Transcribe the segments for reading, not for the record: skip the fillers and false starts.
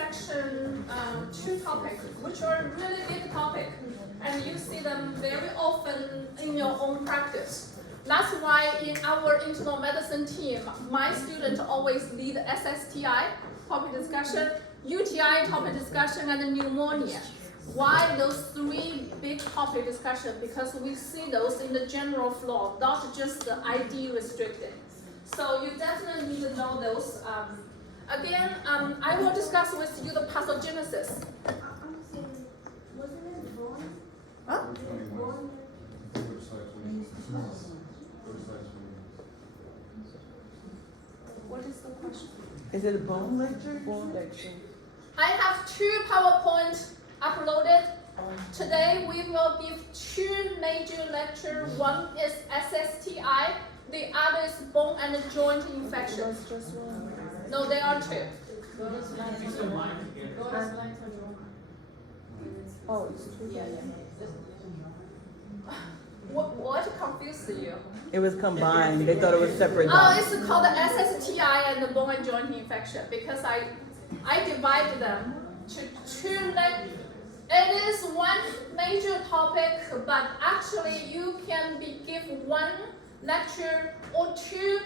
section 2 topics, which are really big topics, and you see them very often in your own practice. That's why in our internal medicine team, my students always lead SSTI topic discussion, UTI topic discussion, and pneumonia. Why those 3 big topic discussion? Because we see those in the general flow, not just the ID restricted. So you definitely need to know those. Again, I will discuss with you the pathogenesis. Huh? What is the question? Is it a bone lecture? Bone lecture. I have 2 PowerPoint uploaded. Today we will give 2 major lectures. One is SSTI, the other is bone and joint infection. No, there are 2. Oh, it's 2. Yeah. What confused you? It was combined. They thought it was separate. Oh, it's called the SSTI and the bone and joint infection because I divided them to 2 lectures. It is one major topic, but actually you can give 1 lecture or 2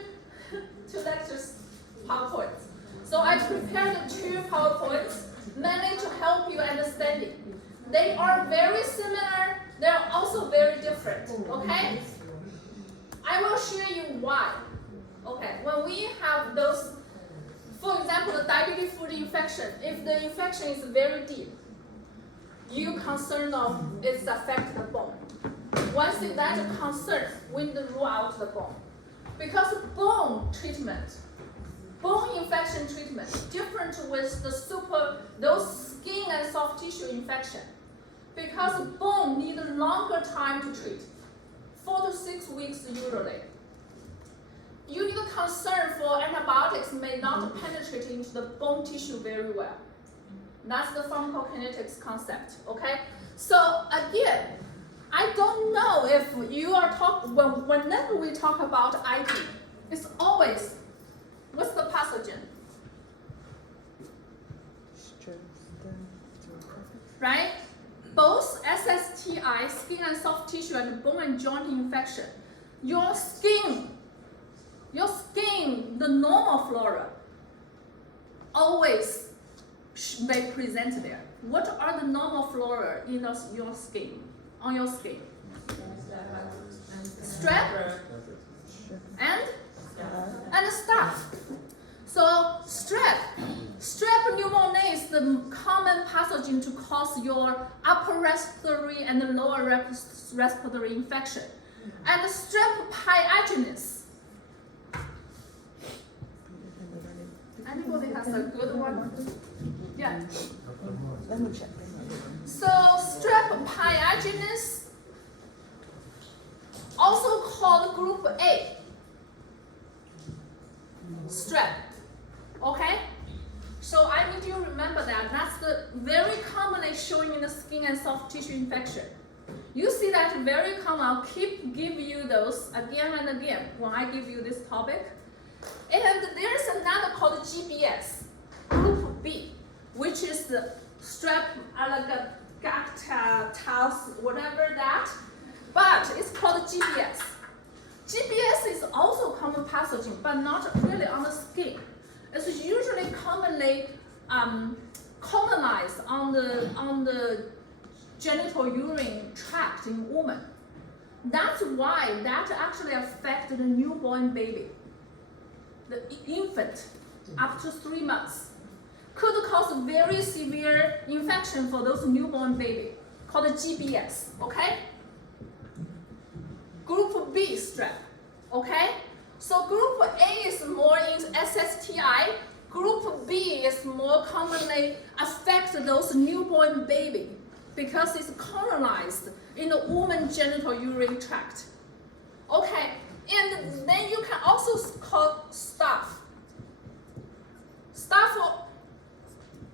lectures PowerPoints. So I prepared 2 PowerPoints mainly to help you understanding. They are very similar, they are also very different, okay? I will show you why. Okay, when we have those, for example, the diabetic foot infection, if the infection is very deep, you concerned of it's affect the bone. Once that concern, we need to rule out the bone. Because bone treatment, bone infection treatment, different with those skin and soft tissue infection. Because bone need a longer time to treat, 4 to 6 weeks usually. You need a concern for antibiotics may not penetrate into the bone tissue very well. That's the pharmacokinetics concept, okay? So again, I don't know if you are whenever we talk about ID, it's always, what's the pathogen? Right? Both SSTI, skin and soft tissue, and bone and joint infection. Your skin, the normal flora, always may present there. What are the normal flora in your skin, on your skin? Strep and staph. So strep pneumonia is the common pathogen to cause your upper respiratory and lower respiratory infection. And strep pyogenes. Anybody has a good one? Yeah. Let me check. So strep pyogenes, also called group A. Strep. Okay? So I need you to remember that. That's the very commonly showing in the skin and soft tissue infection. You see that very common. I'll give you those again and again when I give you this topic. And there's another called GBS, group B, which is the strep elegans, whatever that, but it's called GBS. GBS is also common pathogen, but not really on the skin. It's usually commonly colonized on the genital urine tract in women. That's why that actually affects the newborn baby, the infant up to 3 months. Could cause very severe infection for those newborn baby, called GBS, okay? Group B strep, okay? So group A is more in SSTI, group B is more commonly affect those newborn baby because it's colonized in the woman's genital urine tract. Okay, and then you can also call staph. Staph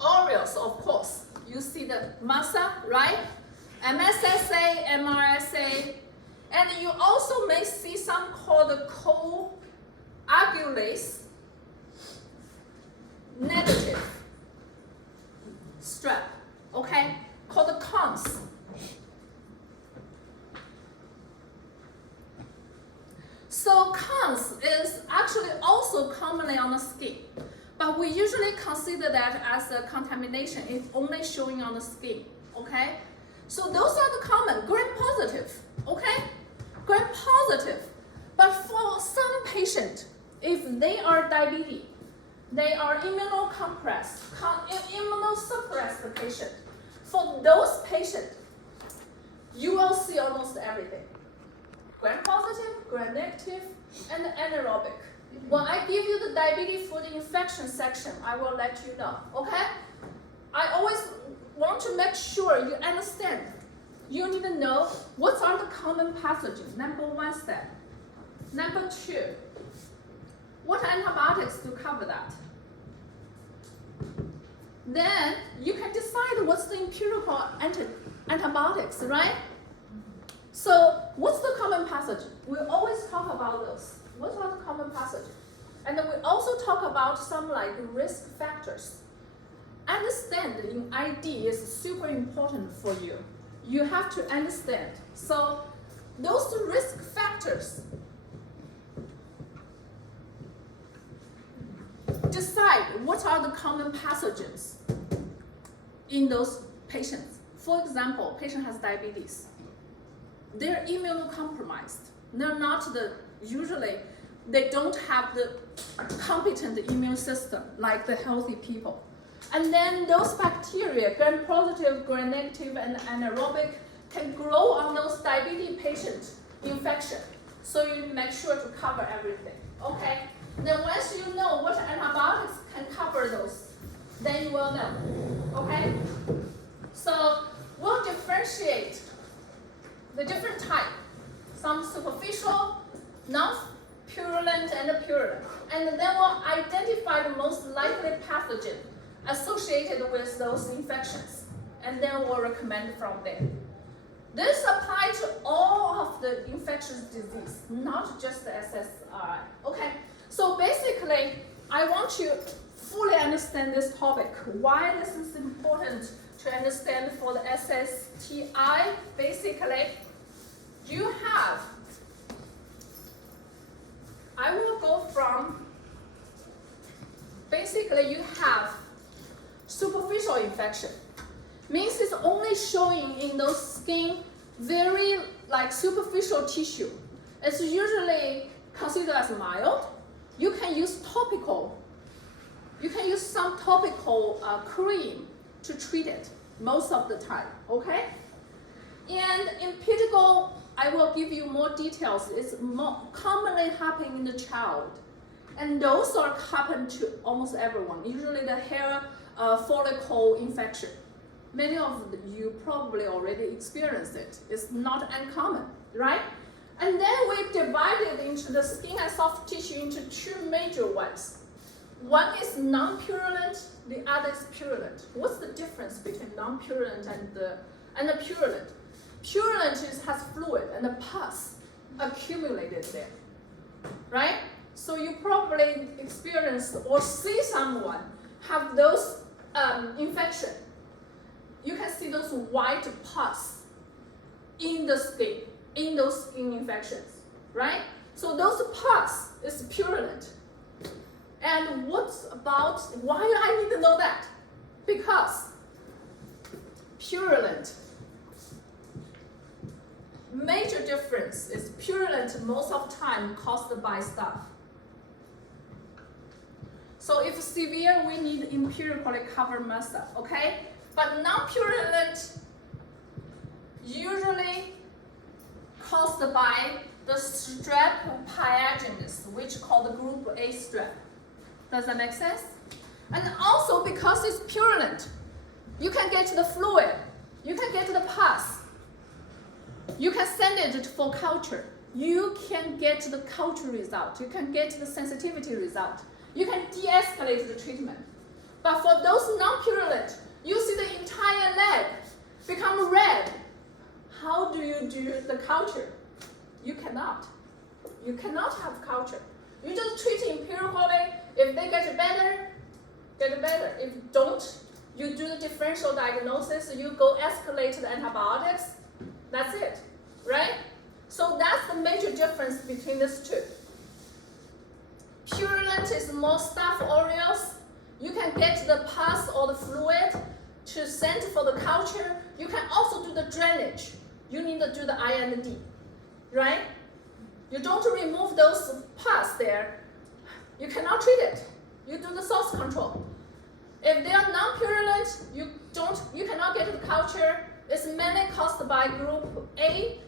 aureus, of course. You see the massa, right? MSSA, MRSA, and you also may see some called coagulase negative. consider that as a contamination if only showing on the skin, okay? So those are the common, gram-positive, okay? Gram-positive. But for some patient, if they are diabetes, they are immunocompressed, immunosuppressed patient. For those patients, you will see almost everything. Gram-positive, gram-negative, and anaerobic. When I give you the diabetes food infection section, I will let you know, okay? I always want to make sure you understand. You need to know what are the common pathogens, number one step. Number two, what antibiotics to cover that? Then you can decide what's the empirical antibiotics, right? So what's the common pathogen? We always talk about those. What are the common pathogens? And then we also talk about some like risk factors. Understanding ID is super important for you. You have to understand. So those risk factors, decide what are the common pathogens in those patients. For example, patient has diabetes. They're immunocompromised. They're not usually they don't have the competent immune system like the healthy people. And then those bacteria, gram-positive, gram-negative, and anaerobic, can grow on those diabetes patient infection. So you make sure to cover everything, okay? Then once you know what antibiotics can cover those, then you will know, okay? So we'll differentiate the different type, some superficial, non-purulent, and purulent. And then we'll identify the most likely pathogen associated with those infections. And then we'll recommend from there. This applies to all of the infectious disease, not just the SSRI. Okay, so basically, I want you to fully understand this topic, why this is important to understand for the SSTI. Basically, you have, I will go from, basically you have superficial infection. Means it's only showing in those skin very like superficial tissue. It's usually considered as mild. You can use topical. You can use some topical cream to treat it most of the time, okay? And impetigo, I will give you more details. It's more commonly happening in the child. And those are happen to almost everyone, usually the hair follicle infection. Many of you probably already experienced it. It's not uncommon, right? And then we divided into the skin and soft tissue into two major ones. One is non-purulent, the other is purulent. What's the difference between non-purulent and the purulent? Purulent has fluid and the pus accumulated there, right? So you probably experienced or see someone have those infection. You can see those white pus in the skin, in those skin infections, right? So those pus is purulent. And what's about, why I need to know that? Because purulent, major difference is purulent most of the time caused by stuff. So if severe, we need empirically covered method, okay? But non-purulent usually caused by the strep pyogenes, which called the group A strep. Does that make sense? And also because it's purulent, you can get the fluid, you can get the pus, you can send it for culture. You can get the culture result, you can get the sensitivity result. You can de-escalate the treatment. But for those non-purulent, you see the entire leg become red. How do you do the culture? You cannot. You cannot have culture. You just treat empirically. If they get better, get better. If don't, you do the differential diagnosis, you go escalate the antibiotics. That's it, right? So that's the major difference between these two. Purulent is more staph aureus, You can get the pus or the fluid to send for the culture. You can also do the drainage. You need to do the I and D, right? You don't remove those pus there. You cannot treat it. You do the source control. If they are non-purulent, you cannot get the culture. It's mainly caused by group A,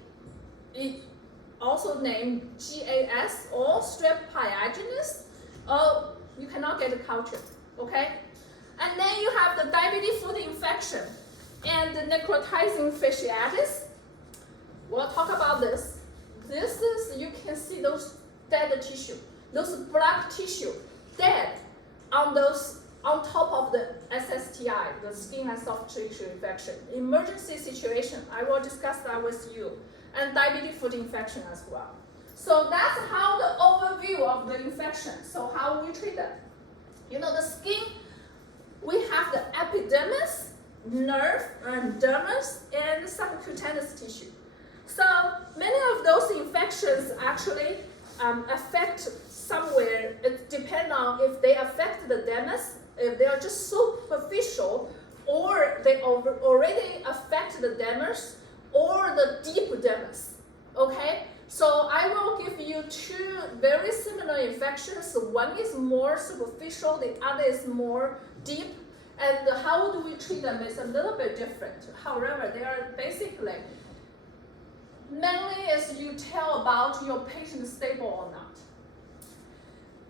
also named GAS or strep pyogenes. Oh, you cannot get the culture, okay? And then you have the diabetic foot infection and the necrotizing fasciitis. We'll talk about this. This is, you can see those dead tissue, those black tissue, dead on top of the SSTI, the skin and soft tissue infection. Emergency situation, I will discuss that with you, and diabetic foot infection as well. So that's how the overview of the infection. So how we treat them. You know, the skin, we have the epidermis, nerve, and dermis, and subcutaneous tissue. So many of those infections actually affect somewhere. It depends on if they affect the dermis, if they are just superficial, or they already affect the dermis or the deep dermis. Okay? So I will give you two very similar infections. One is more superficial, the other is more deep. And how do we treat them is a little bit different. However, they are basically, mainly as you tell about your patient stable or not.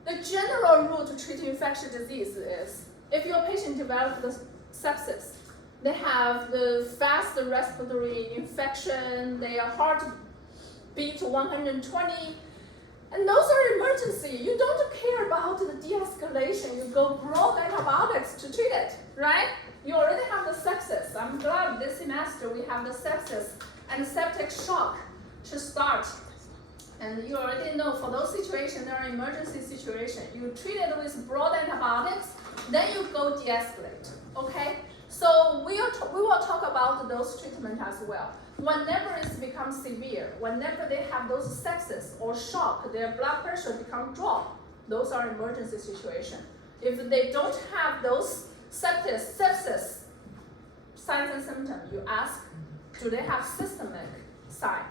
The general rule to treat infectious disease is, if your patient develops the sepsis, they have the fast respiratory infection, their heart beat 120, and those are emergency. You don't care about the de-escalation. You go broad antibiotics to treat it, right? You already have the sepsis. I'm glad this semester we have the sepsis and septic shock to start. And you already know for those situations, there are emergency situations. You treat it with broad antibiotics, then you go de-escalate, okay? So we will talk about those treatments as well. Whenever it becomes severe, whenever they have those sepsis or shock, their blood pressure becomes drop, those are emergency situations. If they don't have those sepsis signs and symptoms, you ask, do they have systemic sign?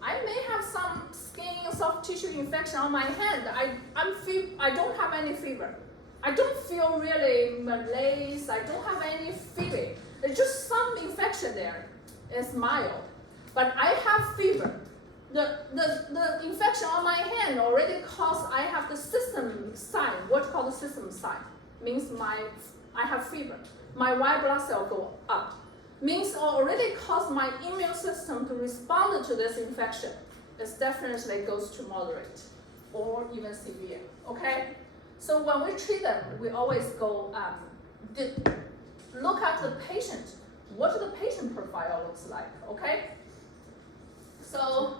I may have some skin soft tissue infection on my hand. I don't have any fever. I don't feel really malaise. I don't have any feeling. It's just some infection there. It's mild, but I have fever. The infection on my hand already caused, I have the system sign, what's called the system sign. Means I have fever. My white blood cell go up. Means already caused my immune system to respond to this infection. It definitely goes to moderate or even severe, okay? So when we treat them, we always go, look at the patient. What the patient profile looks like, okay? So,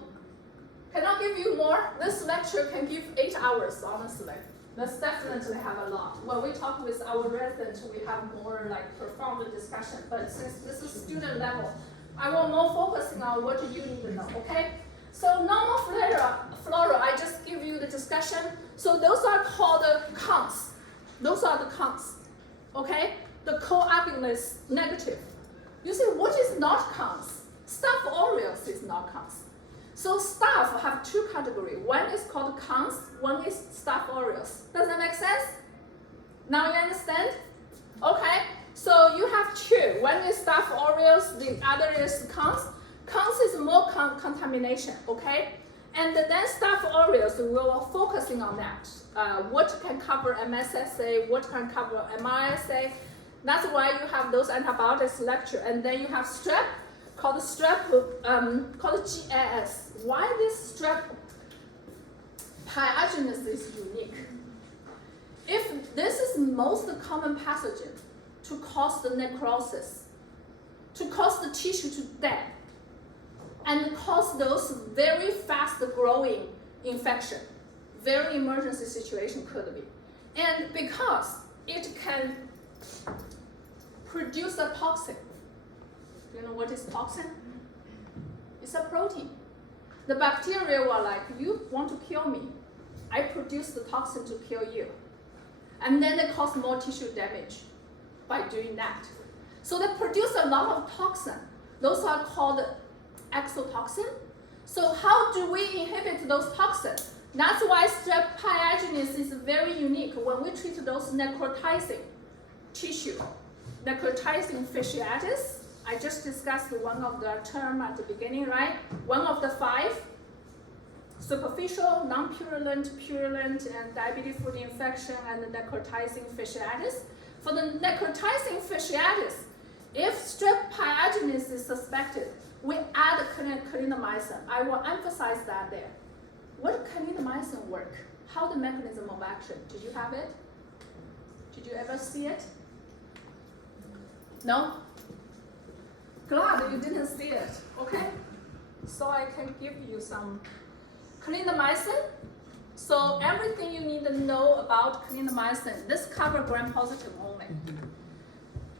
cannot give you more. This lecture can give 8 hours, honestly. Let's definitely have a lot. When we talk with our residents, we have more like profound discussion. But since this is student level, I will more focusing on what you need to know, okay? So normal flora, I just give you the discussion. So those are called the counts. Those are the counts, okay? The coagulase negative. You say, what is not counts? Staph aureus is not counts. So staph have two categories. One is called counts, one is staph aureus. Does that make sense? Now you understand? Okay, so you have two. One is staph aureus, the other is counts. Counts is more contamination, okay? And then staph aureus, we will focusing on that. What can cover MSSA, what can cover MRSA. That's why you have those antibiotics lecture. And then you have strep, called GAS. Why this strep pyogenes is unique? If this is most common pathogen to cause the necrosis, to cause the tissue to dead, and cause those very fast growing infection, very emergency situation could be. And because it can produce a toxin. You know what is toxin? It's a protein. The bacteria were like, you want to kill me. I produce the toxin to kill you. And then they cause more tissue damage by doing that. So they produce a lot of toxin. Those are called exotoxin. So how do we inhibit those toxins? That's why strep pyogenes is very unique when we treat those necrotizing tissue. Necrotizing fasciitis, I just discussed one of the term at the beginning, right? One of the 5, superficial, non-purulent, purulent, and diabetic foot infection, and the necrotizing fasciitis. For the necrotizing fasciitis, if strep pyogenes is suspected, we add clindamycin. I will emphasize that there. What clindamycin work? How the mechanism of action? Did you have it? Did you ever see it? No? Glad you didn't see it, okay? So I can give you some clindamycin. So everything you need to know about clindamycin, this cover gram-positive only.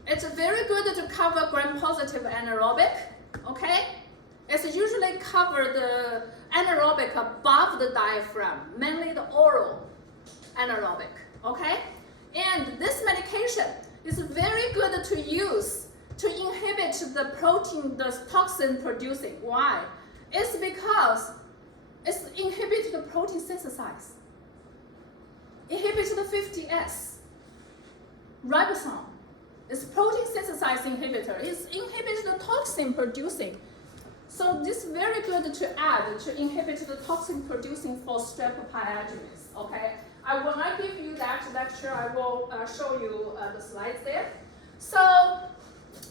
It's very good to cover gram-positive anaerobic, okay? It's usually cover the anaerobic above the diaphragm, mainly the oral anaerobic, okay? And this medication is very good to use to inhibit the protein, the toxin producing. Why? It's because it inhibits the protein synthesis, inhibits the 50S, ribosome. It's protein synthesis inhibitor. It inhibits the toxin producing. So this is very good to add to inhibit the toxin producing for strep pyogenes. Okay. When I give you that lecture, I will show you the slides there. So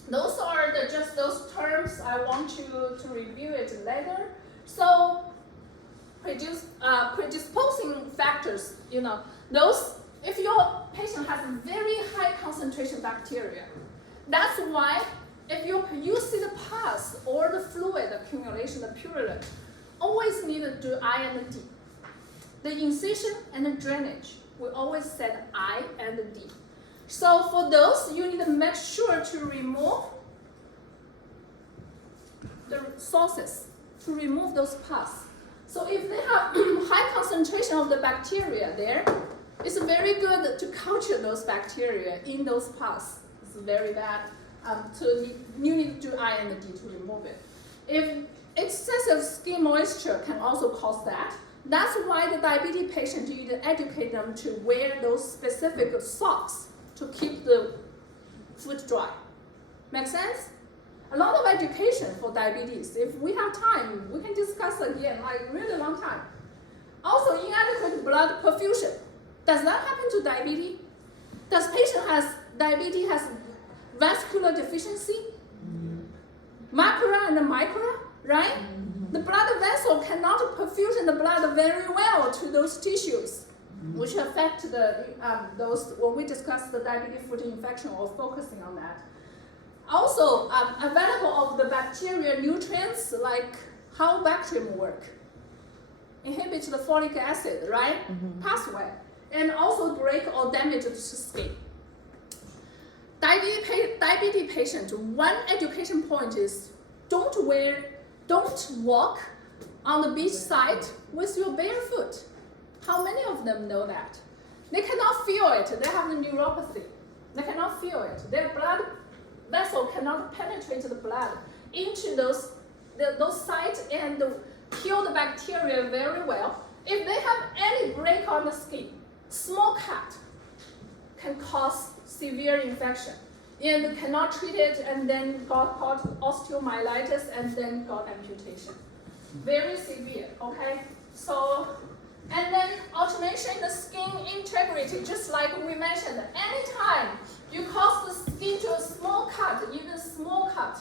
those are just those terms. I want you to review it later. So predisposing factors, those, if your patient has a very high concentration bacteria, that's why if you see the pus or the fluid accumulation, the purulent, always need to do I and D. The incision and the drainage, we always said I and D. So for those, you need to make sure to remove the sources, to remove those pus. So if they have high concentration of the bacteria there, it's very good to culture those bacteria in those pus. It's very bad. You need to do I and D to remove it. If excessive skin moisture can also cause that. That's why the diabetes patient, you need to educate them to wear those specific socks to keep the foot dry. Make sense? A lot of education for diabetes. If we have time, we can discuss again, like really long time. Also, inadequate blood perfusion. Does that happen to diabetes? Does patient has diabetes has vascular deficiency? Macula and micra, right? The blood vessel cannot perfusion the blood very well to those tissues, which affect those when we discuss the diabetic foot infection or focusing on that. Also, available of the bacteria nutrients, like how Bactrim work. Inhibit the folic acid, right? Pathway. And also break or damage the skin. Diabetes patient, one education point is don't walk on the beach side with your bare foot. How many of them know that? They cannot feel it. They have the neuropathy. They cannot feel it. Their blood vessel cannot penetrate the blood into those sites and kill the bacteria very well. If they have any break on the skin, small cut can cause severe infection and cannot treat it and then got osteomyelitis and then got amputation. Very severe, okay? So, and then alternation in the skin integrity, just like we mentioned, anytime you cause the skin to a small cut, even small cut,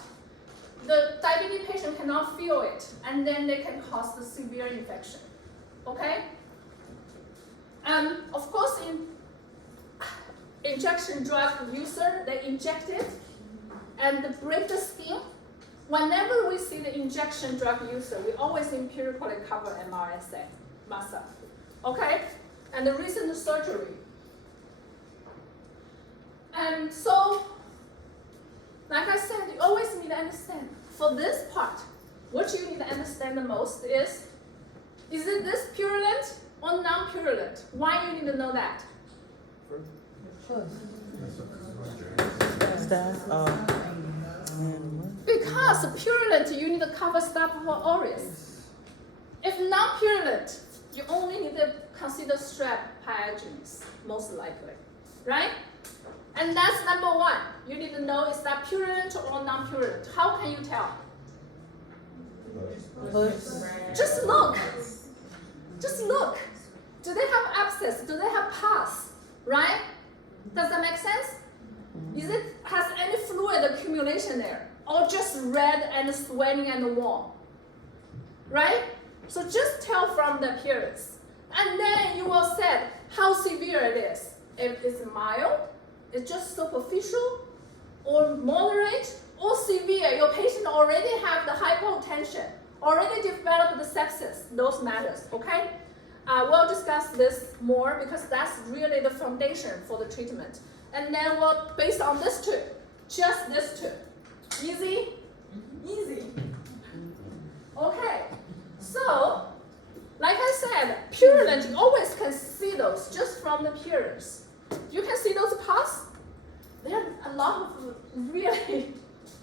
the diabetes patient cannot feel it, and then they can cause the severe infection, okay? Of course, in injection drug user, they inject it and break the skin. Whenever we see the injection drug user, we always empirically cover MRSA muscle, okay? And the recent surgery. And so, like I said, you always need to understand, for this part, what you need to understand the most is it this purulent or non-purulent? Why you need to know that? Staph. And Because purulent, you need to cover Staph aureus. If non-purulent, you only need to consider Strep pyogenes, most likely, right? And that's number one. You need to know, is that purulent or non-purulent? How can you tell? Just look. Just look. Do they have abscess? Do they have pus? Right? Does that make sense? Has any fluid accumulation there? Or just red and swelling and warm? Right? So just tell from the appearance. And then you will say how severe it is. If it's mild, it's just superficial, or moderate, or severe. Your patient already have the hypotension, already developed the sepsis. Those matters, okay? We'll discuss this more because that's really the foundation for the treatment. And then we'll, based on this two, just this two. Easy? Easy. Okay, so, like I said, purulent, you always can see those just from the appearance. You can see those pus. There are a lot of really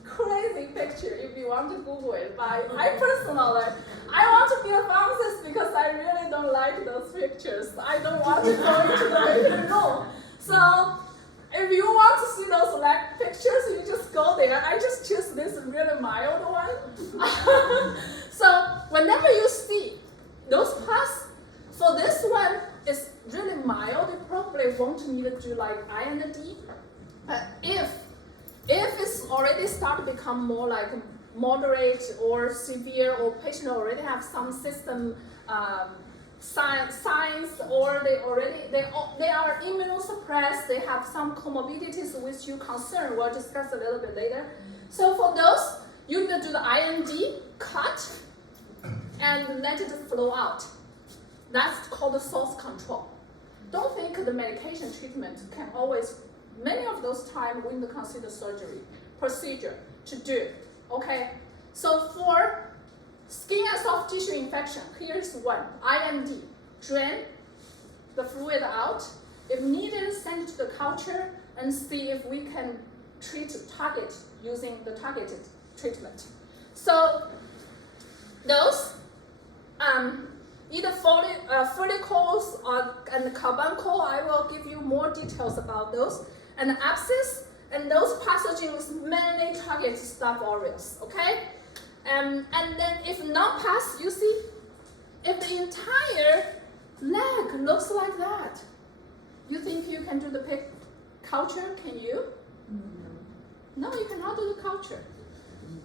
crazy pictures if you want to Google it. But I personally, I want to be a pharmacist because I really don't like those pictures. I don't want to go into the patient room. So if you want to see those like pictures, you just go there. I just choose this really mild one. So whenever you see those pus, for this one, it's really mild. You probably won't need to do like IND. If it's already start to become more like moderate or severe, or patient already have some system signs, or they are immunosuppressed, they have some comorbidities which you concern. We'll discuss a little bit later. So for those, you need to do the IND, cut, and let it flow out. That's called the source control. Don't think the medication treatment can always, many of those times we need to consider surgery, procedure to do, okay? So for skin and soft tissue infection, here's one, IND, drain the fluid out. If needed, send it to the culture and see if we can target using the targeted treatment. So those, either follicles and carbuncle, I will give you more details about those. And abscess, and those pathogens mainly target Staph aureus, okay? And then if not pass, you see, if the entire leg looks like that, you think you can do the pig culture? Can you? No, you cannot do the culture.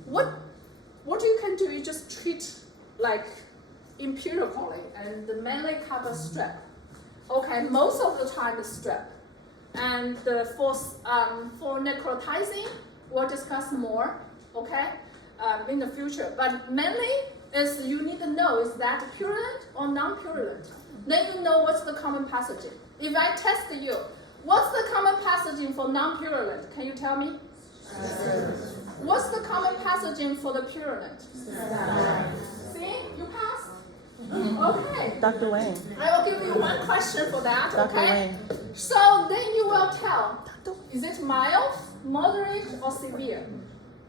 What you can do, you just treat like empirically, and mainly cover strep. Okay, most of the time is strep. And for necrotizing, we'll discuss more, okay, in the future. But mainly is you need to know, is that purulent or non-purulent? Then you know what's the common pathogen. If I test you, what's the common pathogen for non-purulent? Can you tell me? What's the common pathogen for the purulent? See, you passed. Okay. Dr. Wayne. I will give you one question for that, Dr. okay? Wayne. So then you will tell, is it mild, moderate, or severe?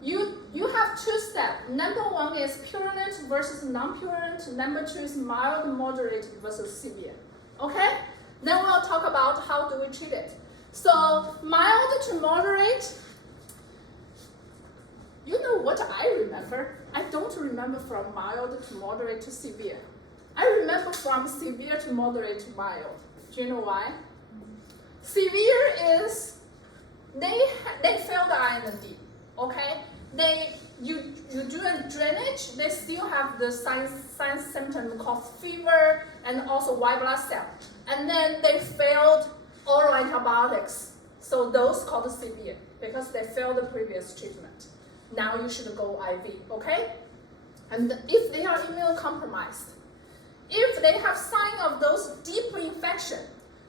You have two steps. Number one is purulent versus non-purulent. Number two is mild, moderate versus severe. Okay? Then we'll talk about how do we treat it. So mild to moderate, you know what I remember? I don't remember from mild to moderate to severe. I remember from severe to moderate to mild. Do you know why? Severe is they failed the IND, okay? You do a drainage, they still have the signs symptom called fever and also white blood cell. And then they failed oral antibiotics. So those called severe because they failed the previous treatment. Now you should go IV, okay? And if they are immunocompromised, if they have sign of those deep infection,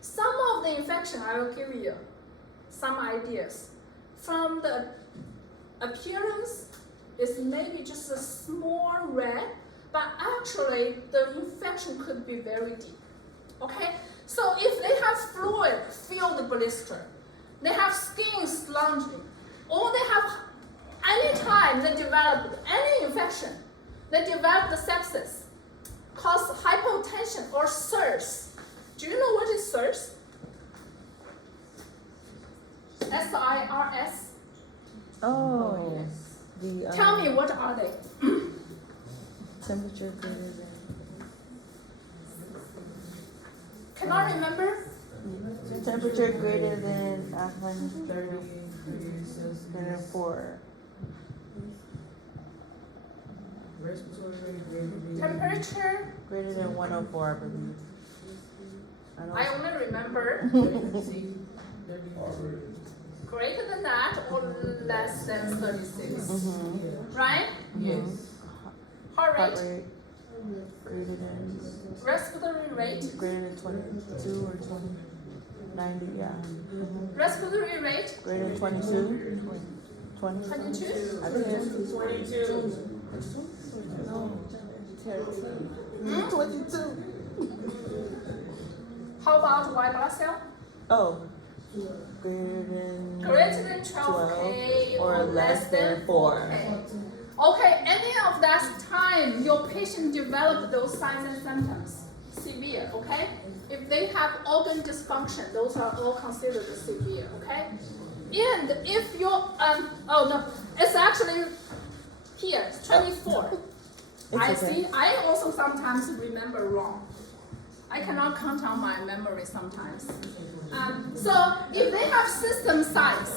some of the infection, I will give you some ideas. From the appearance, it's maybe just a small red, but actually the infection could be very deep, okay? So if they have fluid-filled blister, they have skin sloughing, or they have any time they develop any infection, they develop the sepsis, cause hypotension or SIRS. Do you know what is SIRS? SIRS. Oh, the Tell me, what are they? temperature greater than Cannot remember? temperature greater than 104. Temperature, Greater than 104, I believe. I only remember greater than that or less than 36, right? Heart Heart rate, rate greater than respiratory rate, greater than 22 or 20, 90, yeah. respiratory rate, Greater than 22, 20. 22. I think it's 22. Hmm? 22. How about white blood cell? Oh, greater Greater than than 12K or less than 4. Okay, any of that time your patient developed those signs and symptoms, severe, okay? If they have organ dysfunction, those are all considered severe, okay? And if you're, oh no, it's actually here, 24. I okay. see, I also sometimes remember wrong. I cannot count on my memory sometimes. So if they have system signs,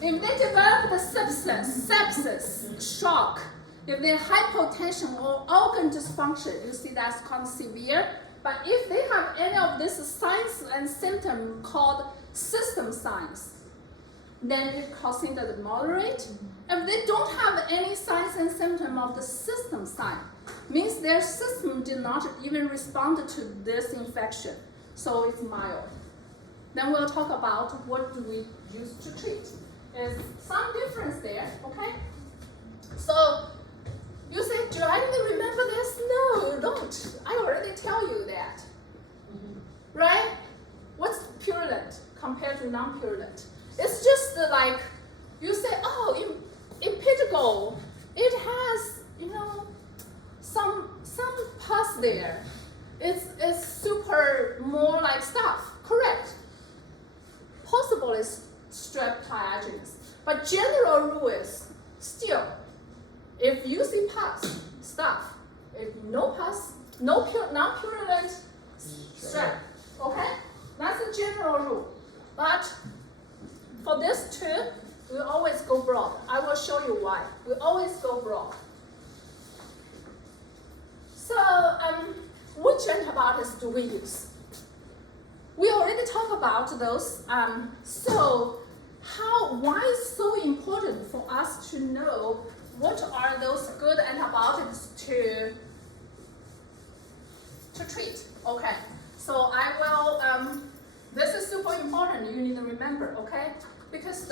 if they develop the sepsis, shock, if they have hypotension or organ dysfunction, you see that's called severe. But if they have any of these signs and symptoms called system signs, then it's considered moderate. If they don't have any signs and symptoms of the system sign, means their system did not even respond to this infection, so it's mild. Then we'll talk about what do we use to treat. There's some difference there, okay? So you say, do I even remember this? No, you don't. I already tell you that, right? What's purulent compared to non-purulent? It's just like you say, oh, in pitigo, it has, some pus there. It's super more like stuff. Correct. Possible is strep pyogenes, but general rule is still, if you see pus, stuff. If no pus, non-purulent, strep. Okay, that's the general rule. But for this two, we always go broad. I will show you why. We always go broad. So, which antibiotics do we use? We already talked about those. So, why is so important for us to know what are those good antibiotics to treat? Okay. So I will. This is super important. You need to remember. Okay, because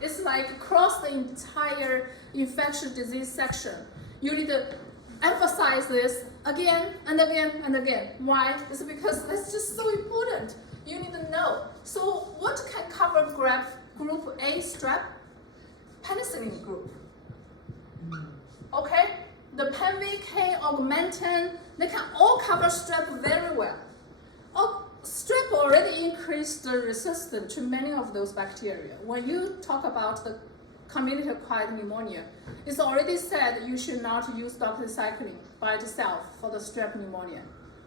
it's like across the entire infectious disease section. You need to emphasize this again and again and again. Why? It's because it's just so important. You need to know. So what can cover group A strep? Penicillin group. Okay? The PenVK, Augmentin, they can all cover strep very well. Strep already increased the resistance to many of those bacteria. When you talk about the community-acquired pneumonia, it's already said you should not use doxycycline by itself for the strep pneumonia.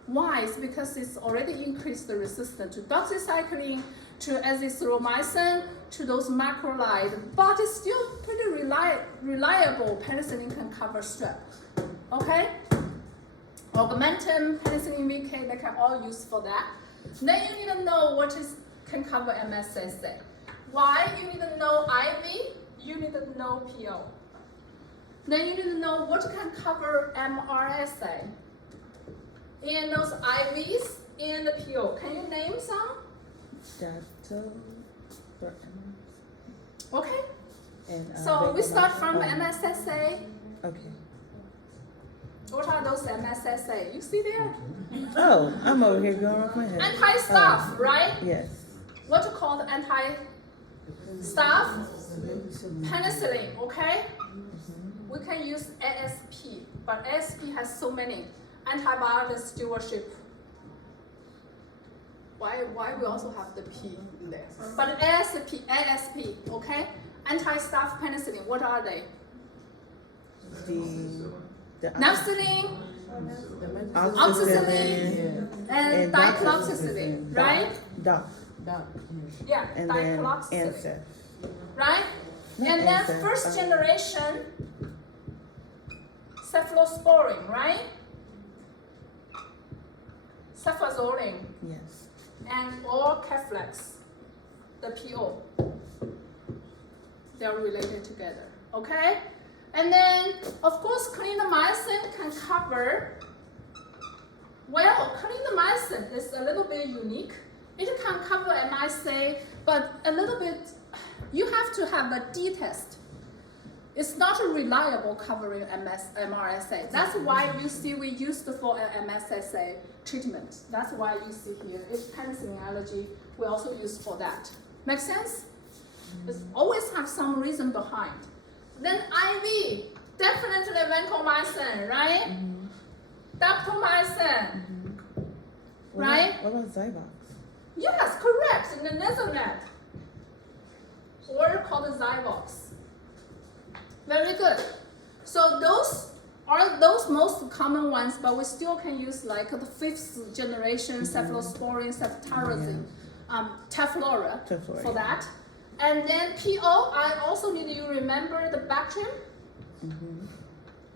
Why? It's because it's already increased the resistance to doxycycline, to azithromycin, to those macrolide, but it's still pretty reliable. Penicillin can cover strep. Okay? Augmentin, penicillin VK, they can all use for that. Then you need to know what can cover MSSA. Why? You need to know IV, you need to know PO. Then you need to know what can cover MRSA. And those IVs and the PO. Can you name some? Okay. And, so we start from MSSA. Okay. What are those MSSA? You see there? Oh, I'm over here going off my head. Anti-staph, right? Yes. What's called anti-staph? Staph, penicillin, okay? We can use ASP, but ASP has so many antibiotic stewardship. Why we also have the P in there? But ASP, okay? Anti-staph penicillin, what are they? Naphthalene, oxacillin, and dicloxacillin, right? Yeah, And then dicloxacillin, Anseth. right? And then first generation cephalosporin, right? Cefazolin Yes. and or Keflex, the PO. They're related together, okay? And then, of course, clindamycin can cover, well, clindamycin is a little bit unique. It can cover MIC, but a little bit, you have to have a D test. It's not a reliable covering MRSA. That's why you see we used for MSSA treatment. That's why you see here, it's penicillin allergy, we also use for that. Make sense? It's always have some reason behind. Then IV, definitely vancomycin, right? Daptomycin, right? What about Zyvox? Yes, correct, and the Nezonet, or called Zyvox. Very good. So those are those most common ones, but we still can use like the 5th generation cephalosporin, ceftaroline, Teflora for that. And then PO, I also need you remember the Bactrim.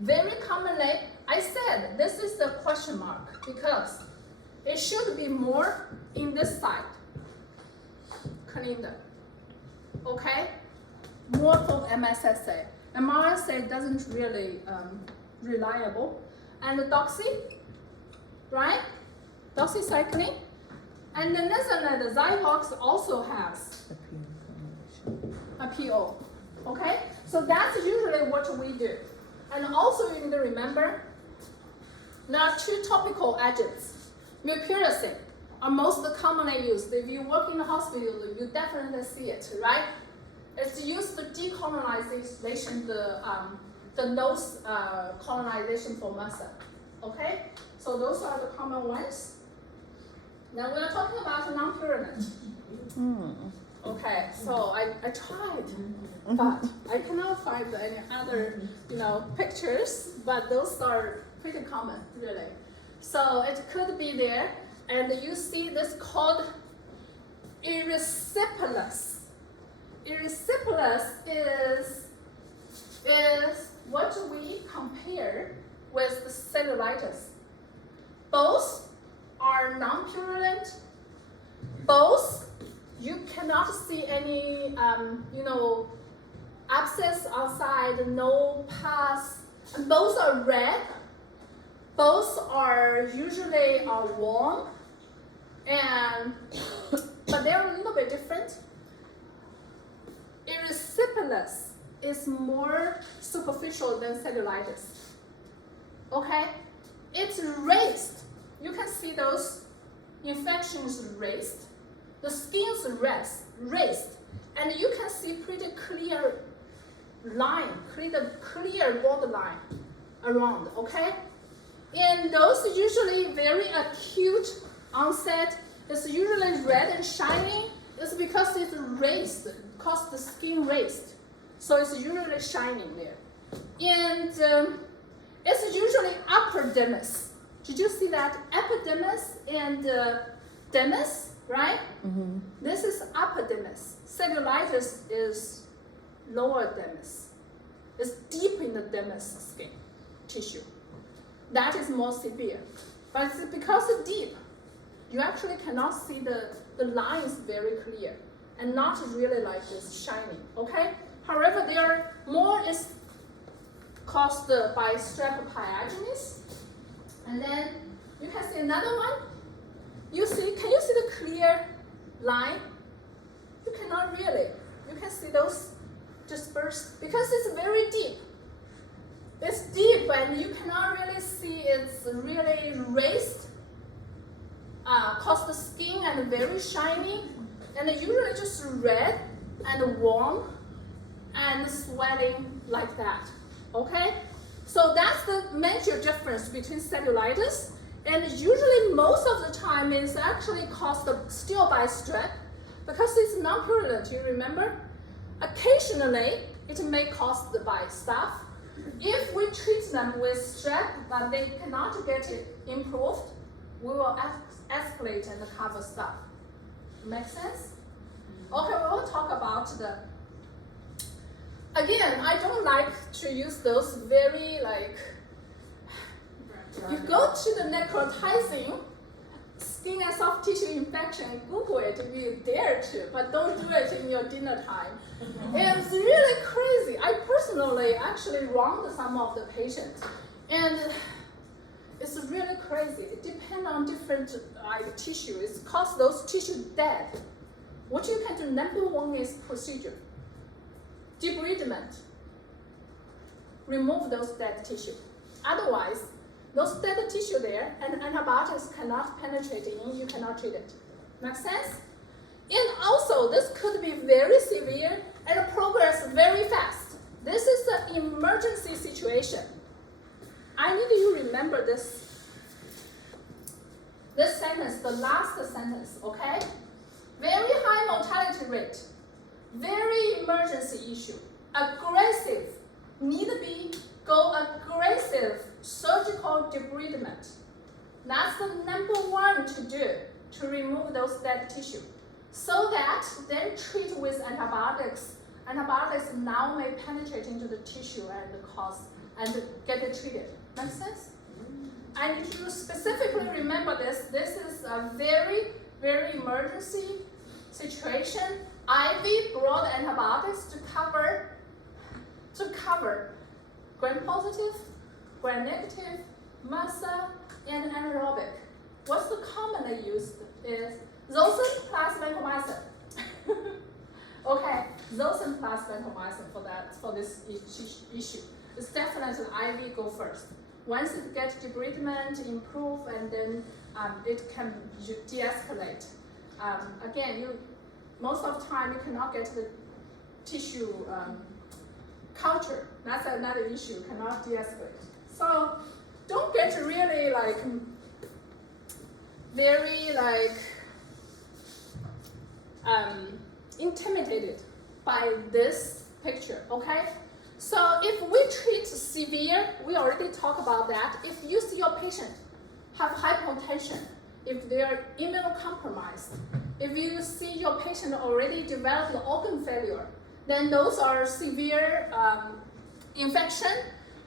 Very commonly, I said this is the question mark because it should be more in this side. Cleaner. Okay? More for MSSA. MRSA doesn't really reliable. And the doxy, right? Doxycycline. And the Nezonet, the Zyvox also has a PO. Okay? So that's usually what we do. And also you need to remember, there are 2 topical agents. Mupirocin are most commonly used. If you work in the hospital, you definitely see it, right? It's used to decolonization, the nose colonization for muscle. Okay? So those are the common ones. Now we are talking about non-purulent. Okay, so I tried, but I cannot find any other, pictures, but those are pretty common, really. So it could be there, and you see this called erysipelas. Erysipelas is what we compare with the cellulitis. Both are non-purulent. Both you cannot see any, abscess outside, no pus. And both are red. Both are usually warm, but they're a little bit different. Erysipelas is more superficial than cellulitis. Okay, it's raised. You can see those infections raised. The skin's raised, and you can see pretty clear line, clear borderline around. Okay, and those usually very acute onset. It's usually red and shiny. It's because it's raised, because the skin raised, so it's usually shining there. And it's usually upper dermis. Did you see that? Epidermis and dermis, right? This is upper dermis. Cellulitis is lower dermis. It's deep in the dermis skin tissue. That is more severe. But it's because it's deep, you actually cannot see the lines very clear and not really like this shiny, okay? However, they are more is caused by strep pyogenes. And then you can see another one. Can you see the clear line? You cannot really. You can see those dispersed because it's very deep. It's deep and you cannot really see it's really raised, cause the skin and very shiny, and usually just red and warm and swelling like that, okay? So that's the major difference between cellulitis, and usually most of the time it's actually caused still by strep because it's non-purulent, you remember? Occasionally, it may cause by staph. If we treat them with strep but they cannot get it improved, we will escalate and cover staph. Make sense? Okay, we will talk about the. Again, I don't like to use those very like. You go to the necrotizing skin and soft tissue infection, Google it if you dare to, but don't do it in your dinner time. It's really crazy. I personally actually wronged some of the patients, and it's really crazy. It depends on different tissue. It's cause those tissue dead. What you can do, number one is procedure. Debridement. Remove those dead tissue. Otherwise, those dead tissue there and antibiotics cannot penetrate in, you cannot treat it. Make sense? And also, this could be very severe and progress very fast. This is an emergency situation. I need you to remember this sentence, the last sentence, okay? Very high mortality rate, very emergency issue, aggressive, need to be go aggressive surgical debridement. That's the number one to do, to remove those dead tissue. So that then treat with antibiotics. Antibiotics now may penetrate into the tissue and cause and get it treated. Make sense? I need you to specifically remember this. This is a very, very emergency situation. IV broad antibiotics to cover gram-positive, gram-negative, MRSA, and anaerobic. What's the commonly used is Zosyn plus vancomycin. Okay, Zosyn plus vancomycin for this issue. It's definitely IV go first. Once it gets debridement, improve, and then it can de-escalate. Again, most of the time you cannot get the tissue culture. That's another issue, cannot de-escalate. So don't get really like very like intimidated by this picture, okay? So if we treat severe, we already talked about that. If you see your patient have hypotension, if they are immunocompromised, if you see your patient already developed organ failure, then those are severe infection.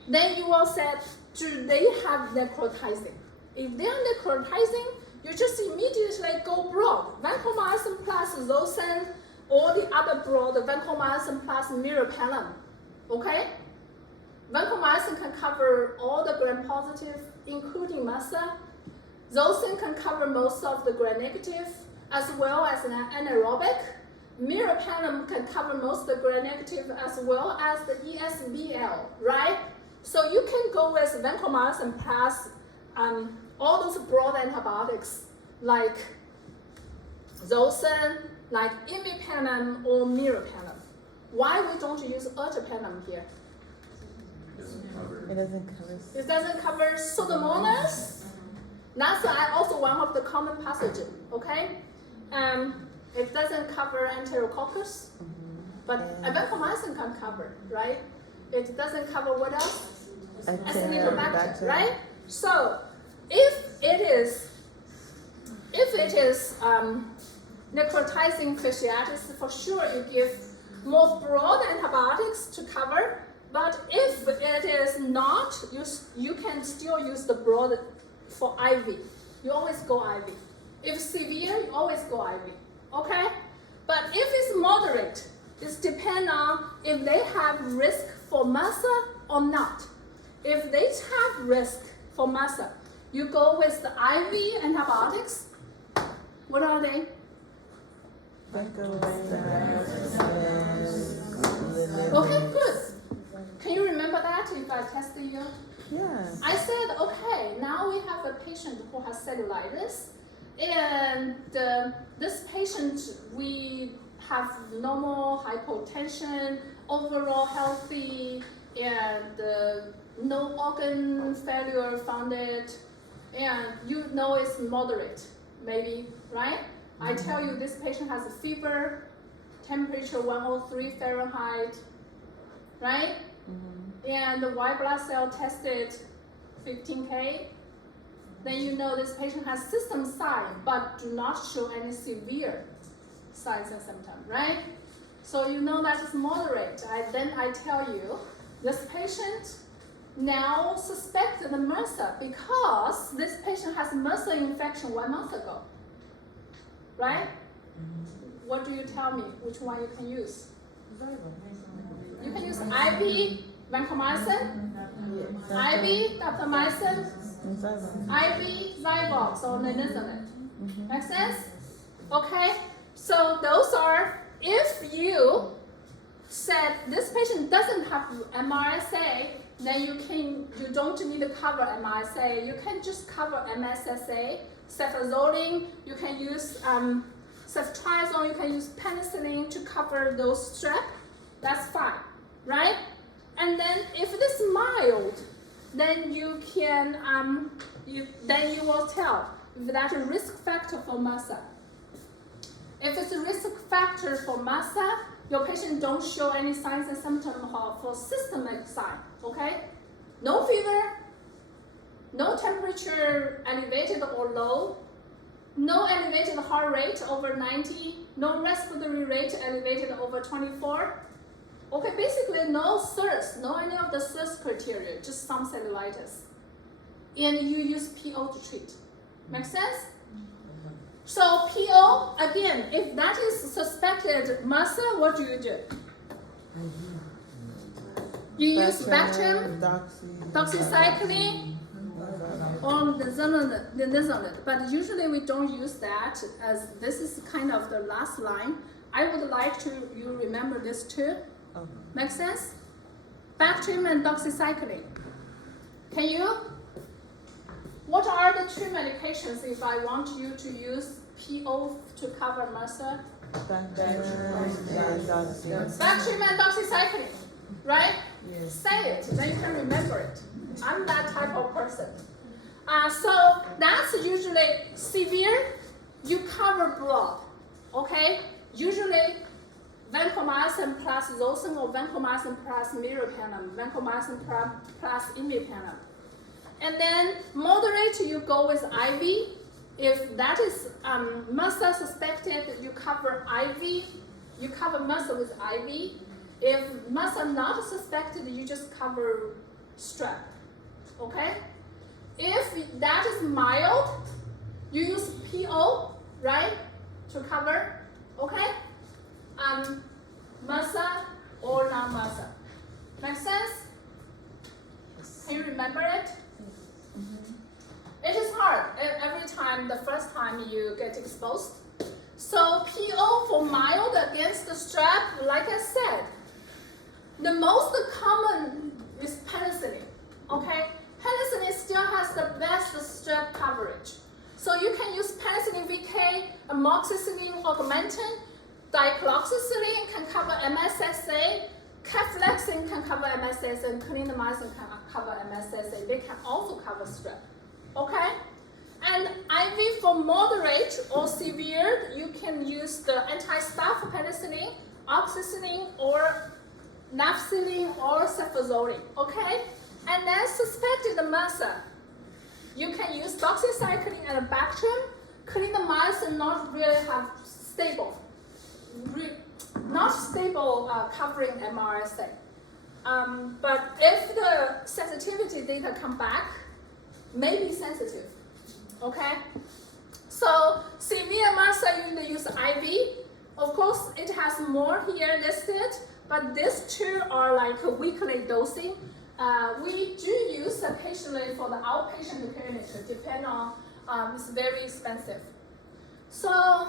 Then you will say, do they have necrotizing? If they are necrotizing, you just immediately go broad. Vancomycin plus Zosyn, or the other broad, vancomycin plus meropenem. Okay? Vancomycin can cover all the gram-positive, including MRSA. Zosyn can cover most of the gram-negative, as well as an anaerobic. Meropenem can cover most of the gram-negative as well as the ESBL, right? So you can go with vancomycin plus all those broad antibiotics like Zosyn, like imipenem or meropenem. Why we don't use ertapenem here? It doesn't cover. It doesn't cover Pseudomonas. That's also one of the common pathogens, okay? It doesn't cover Enterococcus, but vancomycin can cover, right? It doesn't cover what else? Acinetobacter, right? So if it is necrotizing fasciitis, for sure you give more broad antibiotics to cover. But if it is not, you can still use the broad for IV. You always go IV. If severe, you always go IV. Okay? But if it's moderate, it depends on if they have risk for MRSA or not. If they have risk for MRSA, you go with the IV antibiotics. What are they? Okay, good. Can you remember that if I tested you? Yeah. I said, okay, now we have a patient who has cellulitis, and this patient, we have normal hypotension, overall healthy, and no organ failure found it, and you know it's moderate, maybe, right? I tell you this patient has a fever, temperature 103 Fahrenheit, right? And the white blood cell tested 15K. Then you know this patient has system sign, but do not show any severe signs and symptoms, right? So you know that it's moderate. Then I tell you, this patient now suspected the MRSA because this patient has MRSA infection 1 month ago, right? What do you tell me? Which one you can use? You can use IV vancomycin, IV daptomycin, IV Zyvox or linezolid. Make sense? Okay. So those are, if you said this patient doesn't have MRSA, then you don't need to cover MRSA. You can just cover MSSA, cefazolin. You can use ceftriaxone. You can use penicillin to cover those strep. That's fine, right? And then if it is mild, then you can then you will tell if that's a risk factor for MRSA. If it's a risk factor for MRSA, your patient don't show any signs and symptoms for systemic sign, okay? No fever, no temperature elevated or low, no elevated heart rate over 90, no respiratory rate elevated over 24. Okay, basically no SIRS, no any of the SIRS criteria, just some cellulitis. And you use PO to treat. Make sense? So PO, again, if that is suspected MRSA, what do? You use Bactrim, doxycycline, or the linezolid. But usually we don't use that, as this is kind of the last line. I would like you remember this too. Make sense? Bactrim and doxycycline. Can you? What are the two medications if I want you to use PO to cover MRSA? Bactrim and doxycycline, right? Yes. Say it, then you can remember it. I'm that type of person. So that's usually severe. You cover broad, okay? Usually vancomycin plus Zosyn or vancomycin plus meropenem, vancomycin plus imipenem. And then moderate, you go with IV. If that is MRSA suspected, you cover IV. You cover MRSA with IV. If MRSA not suspected, you just cover strep. Okay? If that is mild, you use PO, right, to cover. Okay? MRSA or non-MRSA. Make sense? Can you remember it? It is hard every time, the first time you get exposed. So PO for mild against the strep, like I said, the most common is penicillin, okay? Penicillin still has the best strep coverage. So you can use penicillin VK, amoxicillin augmentin, dicloxacillin can cover MSSA, cefalexin can cover MSSA, and clindamycin can cover MSSA. They can also cover strep. Okay? And IV for moderate or severe, you can use the anti-staph penicillin, oxacillin, or nafcillin, or cefazolin. Okay? And then suspected MRSA, you can use doxycycline and Bactrim. Clindamycin not really have stable, covering MRSA. But if the sensitivity data come back, may be sensitive, okay? So severe MRSA, you use IV. Of course, it has more here listed, but these two are like a weekly dosing. We do use occasionally for the outpatient clinic, depending on, it's very expensive. So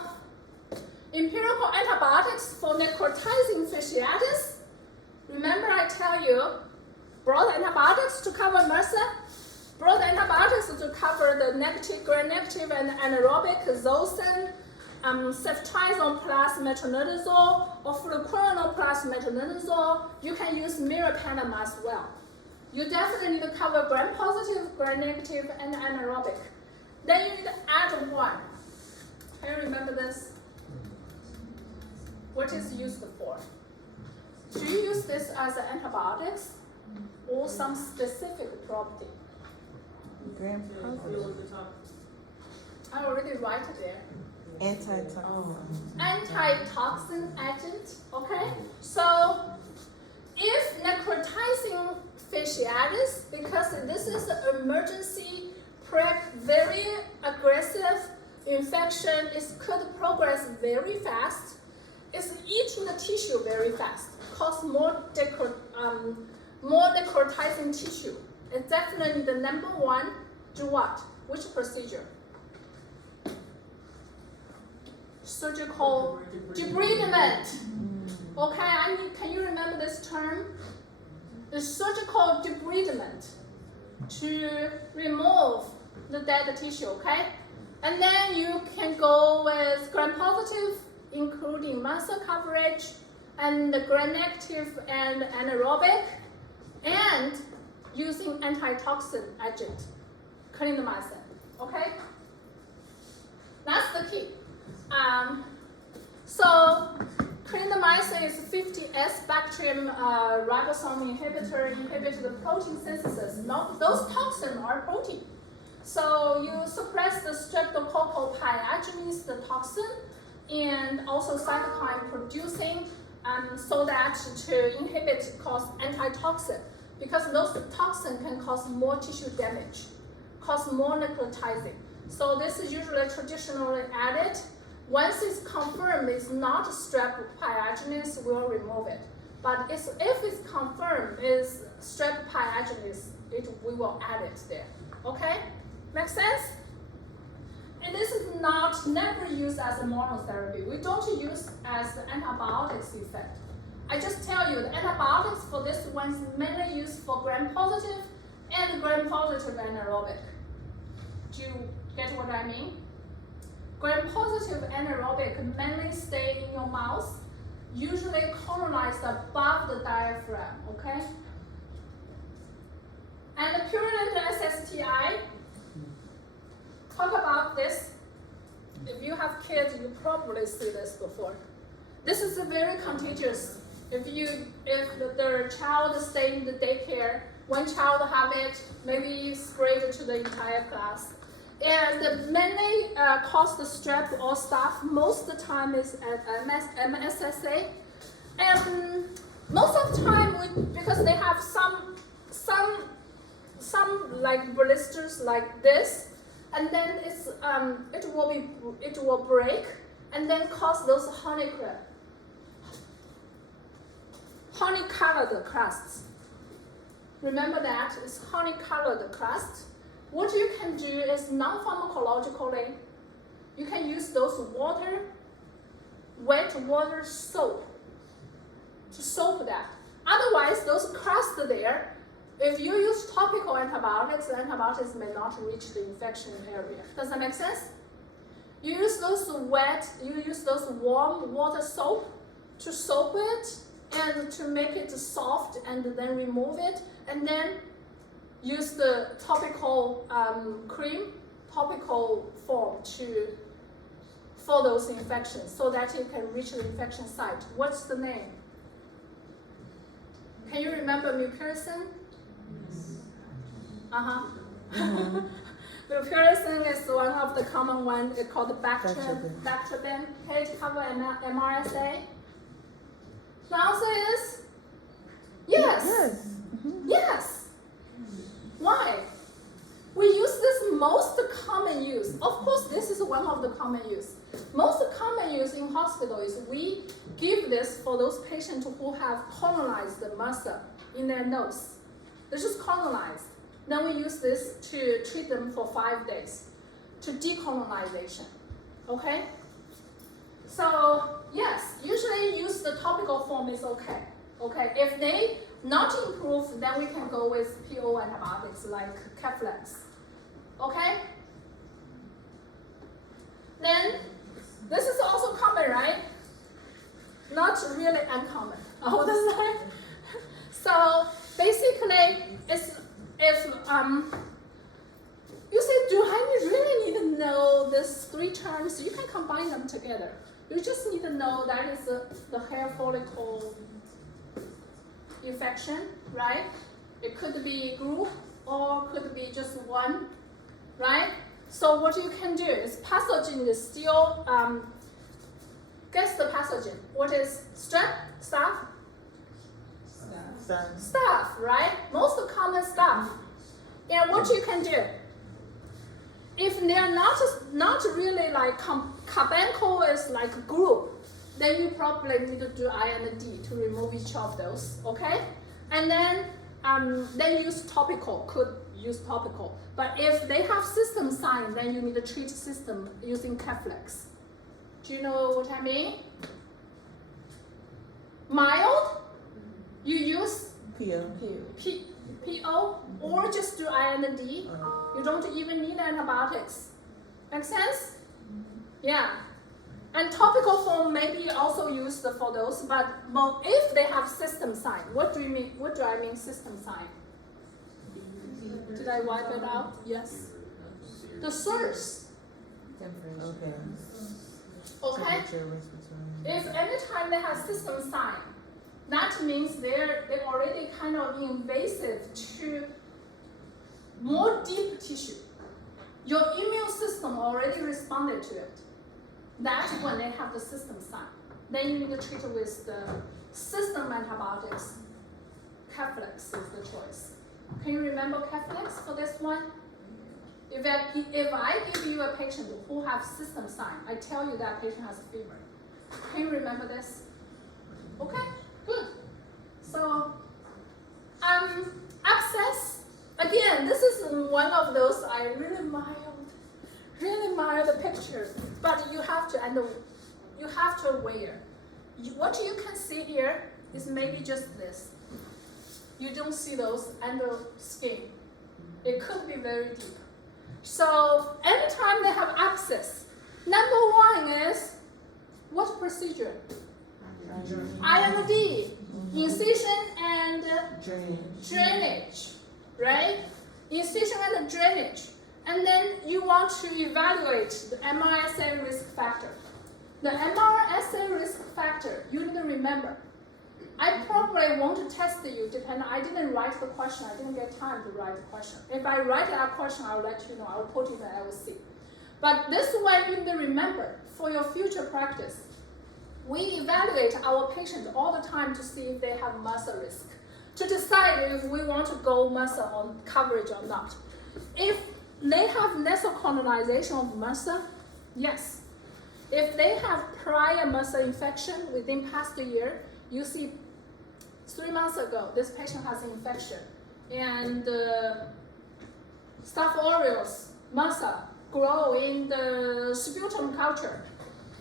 empirical antibiotics for necrotizing fasciitis. Remember I tell you, broad antibiotics to cover MRSA, broad antibiotics to cover the negative, gram-negative, and anaerobic Zosyn, ceftriaxone plus metronidazole or fluoroquinolone plus metronidazole. You can use meropenem as well. You definitely need to cover gram-positive, gram-negative, and anaerobic. Then you need to add one. Can you remember this? What is it used for? Do you use this as antibiotics or some specific property? Gram-positive. I already write it there. Antitoxin. Antitoxin agent, okay? So if necrotizing fasciitis, because this is an emergency very aggressive infection, it could progress very fast. It's eating the tissue very fast, cause more necrotizing tissue. It's definitely the number one. Do what? Which procedure? Surgical debridement. Okay, can you remember this term? The surgical debridement to remove the dead tissue, okay? And then you can go with gram-positive, including muscle coverage, and the gram-negative and anaerobic, and using antitoxin agent, clindamycin, okay? That's the key. So clindamycin is 50S bacterium ribosome inhibitor, inhibits the protein synthesis. Those toxins are protein. So you suppress the streptococcal pyogenes, the toxin, and also cytokine producing, so that to inhibit cause antitoxin, because those toxins can cause more tissue damage, cause more necrotizing. So this is usually traditionally added. Once it's confirmed it's not strep pyogenes, we'll remove it. But if it's confirmed it's strep pyogenes, we will add it there. Okay? Make sense? And this is never used as a monotherapy. We don't use as the antibiotics effect. I just tell you the antibiotics for this one is mainly used for gram-positive and gram-positive anaerobic. Do you get what I mean? Gram-positive anaerobic mainly stay in your mouth, usually colonized above the diaphragm, okay? And the purulent SSTI, talk about this. If you have kids, you probably see this before. This is very contagious. If the child stay in the daycare, one child have it, maybe spread it to the entire class. And mainly cause the strep or staph. Most of the time is at MSSA. And most of the time, because they have some like blisters like this, and then it will break and then cause those honey-colored crusts. Remember that it's honey-colored crust. What you can do is non-pharmacologically, you can use those wet water soap to soap that. Otherwise, those crusts there, if you use topical antibiotics, the antibiotics may not reach the infection area. Does that make sense? You use those warm water soap to soap it and to make it soft and then remove it, and then use the topical topical form for those infections so that it can reach the infection site. What's the name? Can you remember mupirocin? Mupirocin is one of the common one. It's called Bactrim. Can it cover MRSA? The answer is yes. Yes. Why? We use this most common use. Of course, this is one of the common use. Most common use in hospital is we give this for those patients who have colonized the muscle in their nose. They're just colonized. Then we use this to treat them for 5 days to decolonization. Okay? So yes, usually use the topical form is okay. Okay, if they not improve, then we can go with PO antibiotics like Keflex. Okay? Then This is also common, right? Not really uncommon, I would say. So basically, it's if you say, do I really need to know these three terms? You can combine them together. You just need to know that is the hair follicle infection, right? It could be group or could be just one, right? So what you can do is pathogen is still, guess the pathogen. What is strep, staph? Staph, right? Most common staph. And what you can do, if they're not really like carbuncle is like a group, then you probably need to do I and D to remove each of those, okay? And then use topical, could use topical. But if they have system sign, then you need to treat system using Keflex. Do you know what I mean? Mild, you use PO, or just do I and D. You don't even need antibiotics. Make sense? Yeah. And topical form may be also used for those, but if they have system sign, what do you mean? What do I mean system sign? Did I wipe it out? Yes. The source. Okay. Okay. If anytime they have system sign, that means they're already kind of invasive to more deep tissue. Your immune system already responded to it. That's when they have the system sign. Then you need to treat it with the system antibiotics. Keflex is the choice. Can you remember Keflex for this one? If I give you a patient who has system sign, I tell you that patient has a fever. Can you remember this? Okay, good. So, abscess. Again, this is one of those really mild pictures, but you have to aware. What you can see here is maybe just this. You don't see those under skin. It could be very deep. So anytime they have abscess, number one is what procedure? I&D, incision and drainage, right? Incision and drainage. And then you want to evaluate the MRSA risk factor. The MRSA risk factor, you need to remember. I probably won't test you, I didn't write the question, I didn't get time to write the question. If I write that question, I will let you know, I will put it in the LC. But this one you need to remember for your future practice. We evaluate our patients all the time to see if they have muscle risk, to decide if we want to go muscle on coverage or not. If they have nasal colonization of muscle, yes. If they have prior muscle infection within past year, you see 3 months ago, this patient has an infection, and Staph aureus muscle grow in the sputum culture,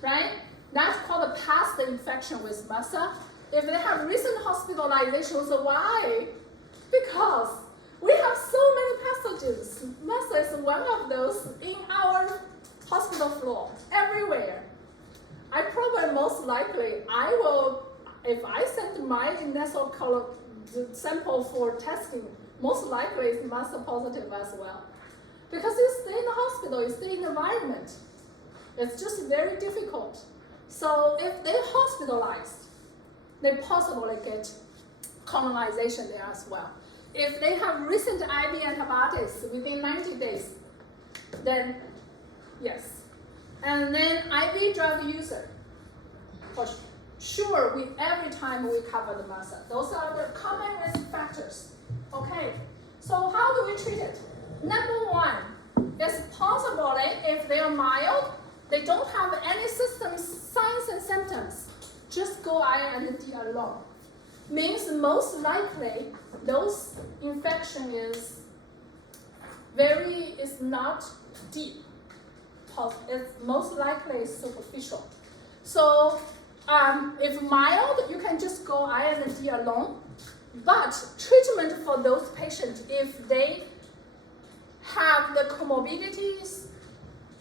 right? That's called a past infection with muscle. If they have recent hospitalizations, why? Because we have so many pathogens. Muscle is one of those in our hospital floor, everywhere. I probably most likely, if I send my nasal sample for testing, most likely it's muscle positive as well. Because you stay in the hospital, you stay in the environment. It's just very difficult. So if they're hospitalized, they possibly get colonization there as well. If they have recent IV antibiotics within 90 days, then yes. And then IV drug user, for sure, every time we cover the muscle. Those are the common risk factors. Okay, so how do we treat it? Number one is possibly if they are mild, they don't have any system signs and symptoms, just go I&D alone. Means most likely those infection is not deep. It's most likely superficial. So if mild, you can just go I&D alone. But treatment for those patients, if they have the comorbidities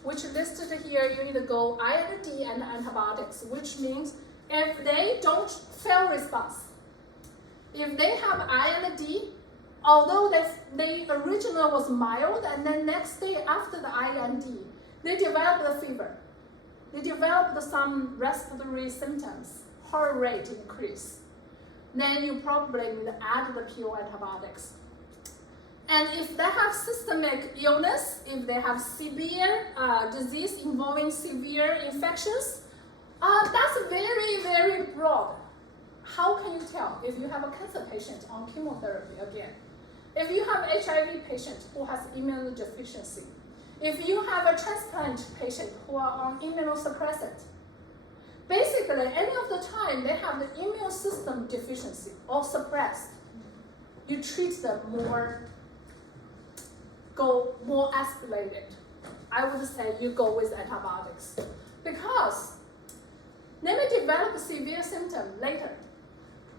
which listed here, you need to go IND and antibiotics, which means if they don't fail response, if they have IND, although they originally was mild, and then next day after the IND, they developed a fever. They developed some respiratory symptoms, heart rate increase. Then you probably need to add the PO antibiotics. And if they have systemic illness, if they have severe disease involving severe infections, that's very, very broad. How can you tell if you have a cancer patient on chemotherapy again? If you have HIV patient who has immunodeficiency, if you have a transplant patient who are on immunosuppressant, basically any of the time they have the immune system deficiency or suppressed, you treat them go more escalated. I would say you go with antibiotics because they may develop severe symptom later.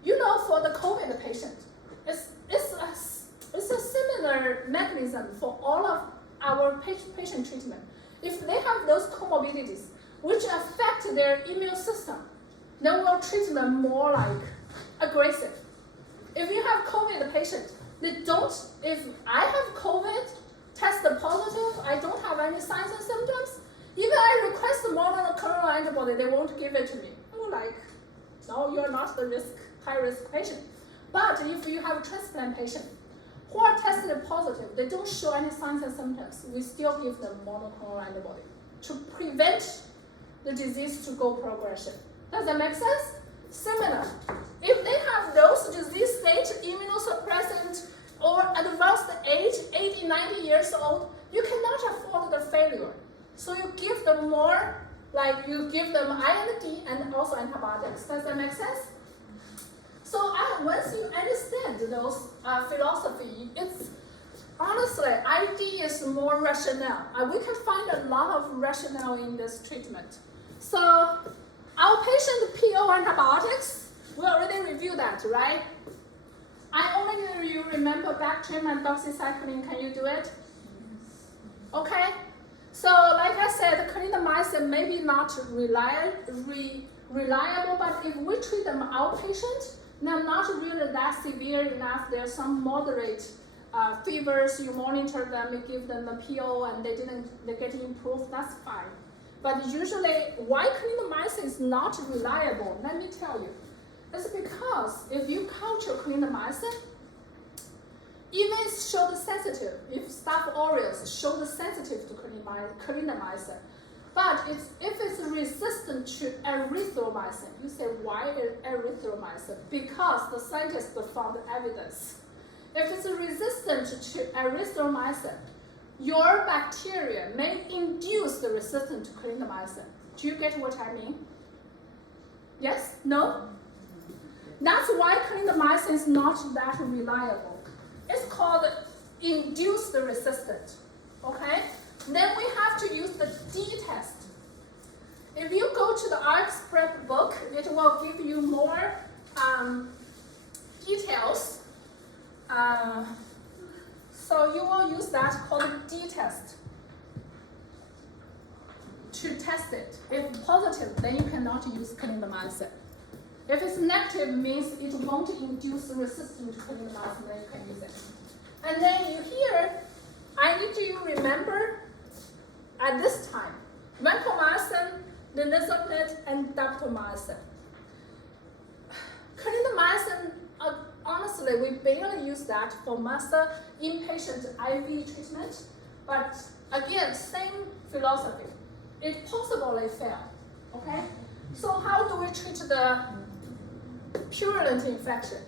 You know, for the COVID patient, it's a similar mechanism for all of our patient treatment. If they have those comorbidities which affect their immune system, then we'll treat them more like aggressive. If you have COVID patient, if I have COVID, tested positive, I don't have any signs and symptoms, even I request monoclonal antibody, they won't give it to me. I'm like, no, you're not the high-risk patient. But if you have a transplant patient who are tested positive, they don't show any signs and symptoms, we still give them monoclonal antibody to prevent the disease to go progression. Does that make sense? Similar. If they have those disease state, immunosuppressant, or advanced age, 80, 90 years old, you cannot afford the failure. So you give them more, like you give them IND and also antibiotics. Does that make sense? So once you understand those philosophy, it's honestly, ID is more rationale. We can find a lot of rationale in this treatment. So outpatient PO antibiotics, we already reviewed that, right? I only need you remember Bactrim and doxycycline. Can you do it? Okay. So like I said, clindamycin may be not reliable, but if we treat them outpatient, they're not really that severe enough. There's some moderate fevers. You monitor them, you give them a PO, and they get improved. That's fine. But usually, why clindamycin is not reliable? Let me tell you. It's because if you culture clindamycin, even it's showed sensitive. If Staph aureus showed sensitive to clindamycin, but if it's resistant to erythromycin, you say why erythromycin? Because the scientists found evidence. If it's resistant to erythromycin, your bacteria may induce the resistance to clindamycin. Do you get what I mean? Yes? No? That's why clindamycin is not that reliable. It's called induced resistant. Okay? Then we have to use the D-test. If you go to the RxPrep book, it will give you more details. So you will use that called D-test to test it. If positive, then you cannot use clindamycin. If it's negative, means it won't induce resistance to clindamycin, then you can use it. And then here, I need you to remember at this time, vancomycin, linezolid, and daptomycin. Clindamycin, honestly, we barely use that for master inpatient IV treatment, but again, same philosophy. It possibly fail, okay? So how do we treat the purulent infection?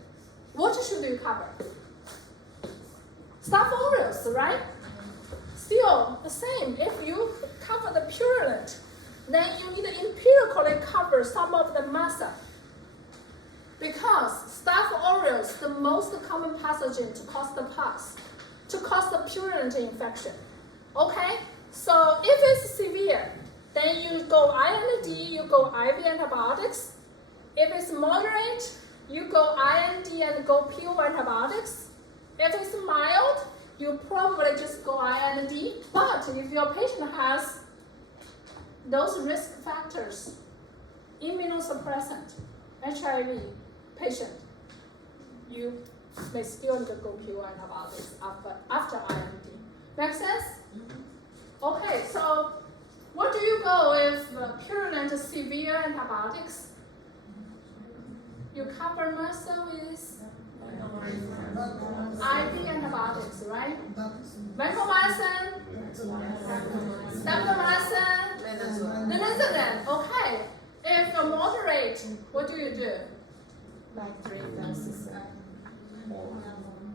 What should you cover? Staph aureus, right? Still the same. If you cover the purulent, then you need to empirically cover some of the massa. Because Staph aureus, the most common pathogen to cause the pus, to cause the purulent infection. Okay? So if it's severe, then you go IND, you go IV antibiotics. If it's moderate, you go IND and go PO antibiotics. If it's mild, you probably just go IND. But if your patient has those risk factors, immunosuppressant, HIV patient, you may still need to go pure antibiotics after IMD. Make sense? Okay, so what do you go with purulent severe antibiotics? You cover muscle with IV antibiotics, right? Vancomycin, streptomycin, linezolid. Okay. If you're moderate, what do you do? Like 3 doses.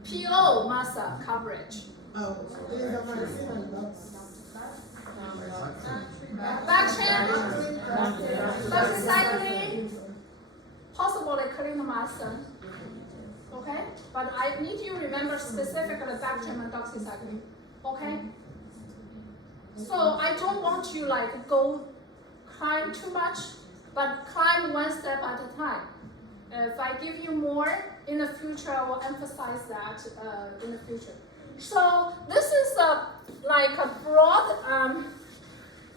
PO muscle coverage. Vaccine, doxycycline, possibly clindamycin. Okay? But I need you to remember specifically Bactrim and doxycycline. Okay? So I don't want you like go climb too much, but climb one step at a time. If I give you more in the future, I will emphasize that in the future. So this is like a broad,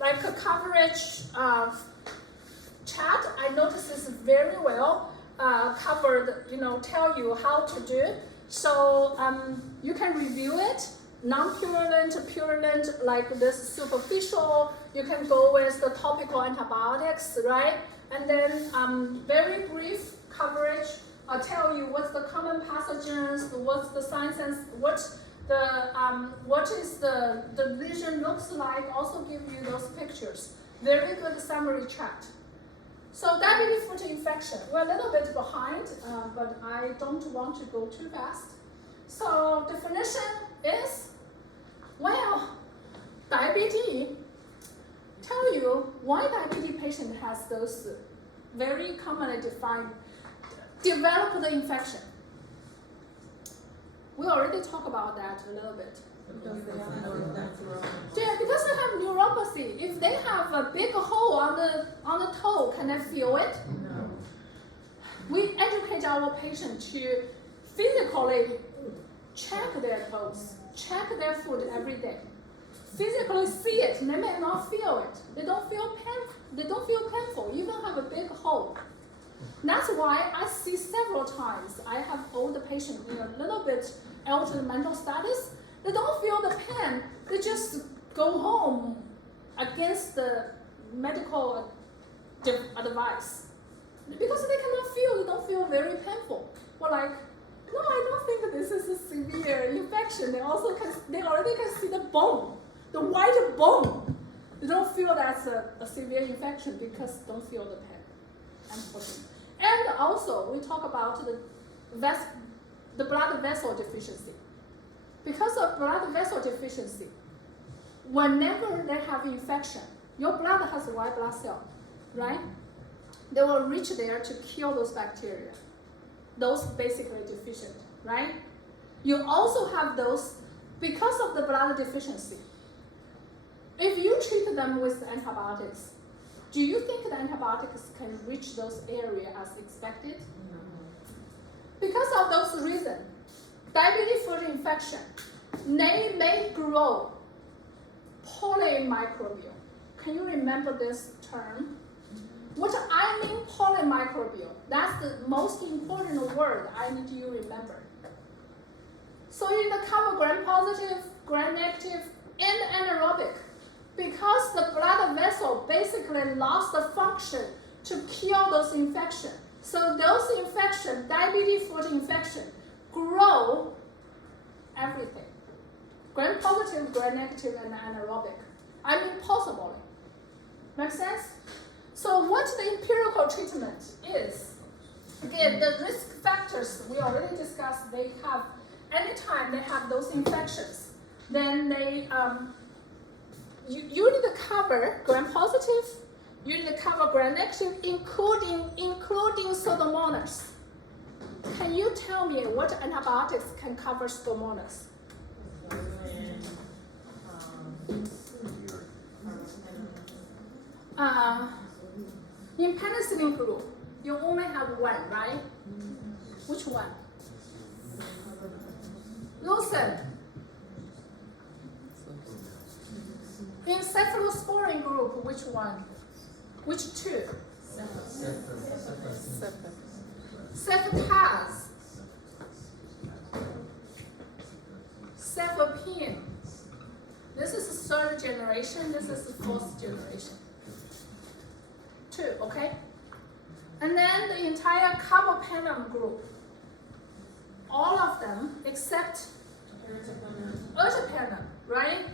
like a coverage chat. I noticed this very well covered. Tell you how to do. So you can review it. Non-purulent, purulent, like this superficial. You can go with the topical antibiotics, right? And then very brief coverage. I'll tell you what's the common pathogens, what's the signs, and what is the lesion looks like. Also give you those pictures. Very good summary chat. So diabetic foot infection. We're a little bit behind, but I don't want to go too fast. So definition is, well, diabetes. Tell you why diabetes patient has those very commonly defined develop the infection. We already talked about that a little bit. Because they have neuropathy. Yeah, because they have neuropathy. If they have a big hole on the toe, can they feel it? No. We educate our patients to physically check their toes, check their foot every day. Physically see it. They may not feel it. They don't feel painful. They don't feel painful. Even have a big hole. That's why I see several times I have older patients in a little bit altered mental status. They don't feel the pain. They just go home against the medical advice because they cannot feel. They don't feel very painful. We're like, no, I don't think this is a severe infection. They already can see the bone, the white bone. They don't feel that's a severe infection because they don't feel the pain, unfortunately. And also, we talk about the blood vessel deficiency. Because of blood vessel deficiency, whenever they have infection, your blood has a white blood cell, right? They will reach there to kill those bacteria. Those basically deficient, right? You also have those because of the blood deficiency. If you treat them with antibiotics, do you think the antibiotics can reach those areas as expected? No. Because of those reasons, diabetic foot infection, they may grow polymicrobial. Can you remember this term? What I mean polymicrobial, that's the most important word I need you to remember. So you need to cover gram-positive, gram-negative, and anaerobic. Because the blood vessel basically lost the function to kill those infections. So those infections, diabetic foot infection, grow everything. Gram-positive, gram-negative, and anaerobic. I mean possibly. Make sense? So what the empirical treatment is, again, the risk factors we already discussed, they have, anytime they have those infections, then they, you need to cover gram-positive, you need to cover gram-negative, including Pseudomonas. Can you tell me what antibiotics can cover Pseudomonas? In penicillin group, you only have one, right? Which one? Lucin. In cephalosporin group, which one? Which two? Cephas. Cefepime. This is the third generation, this is the fourth generation. Two, okay? And then the entire carbapenem group, all of them except ertapenem, right?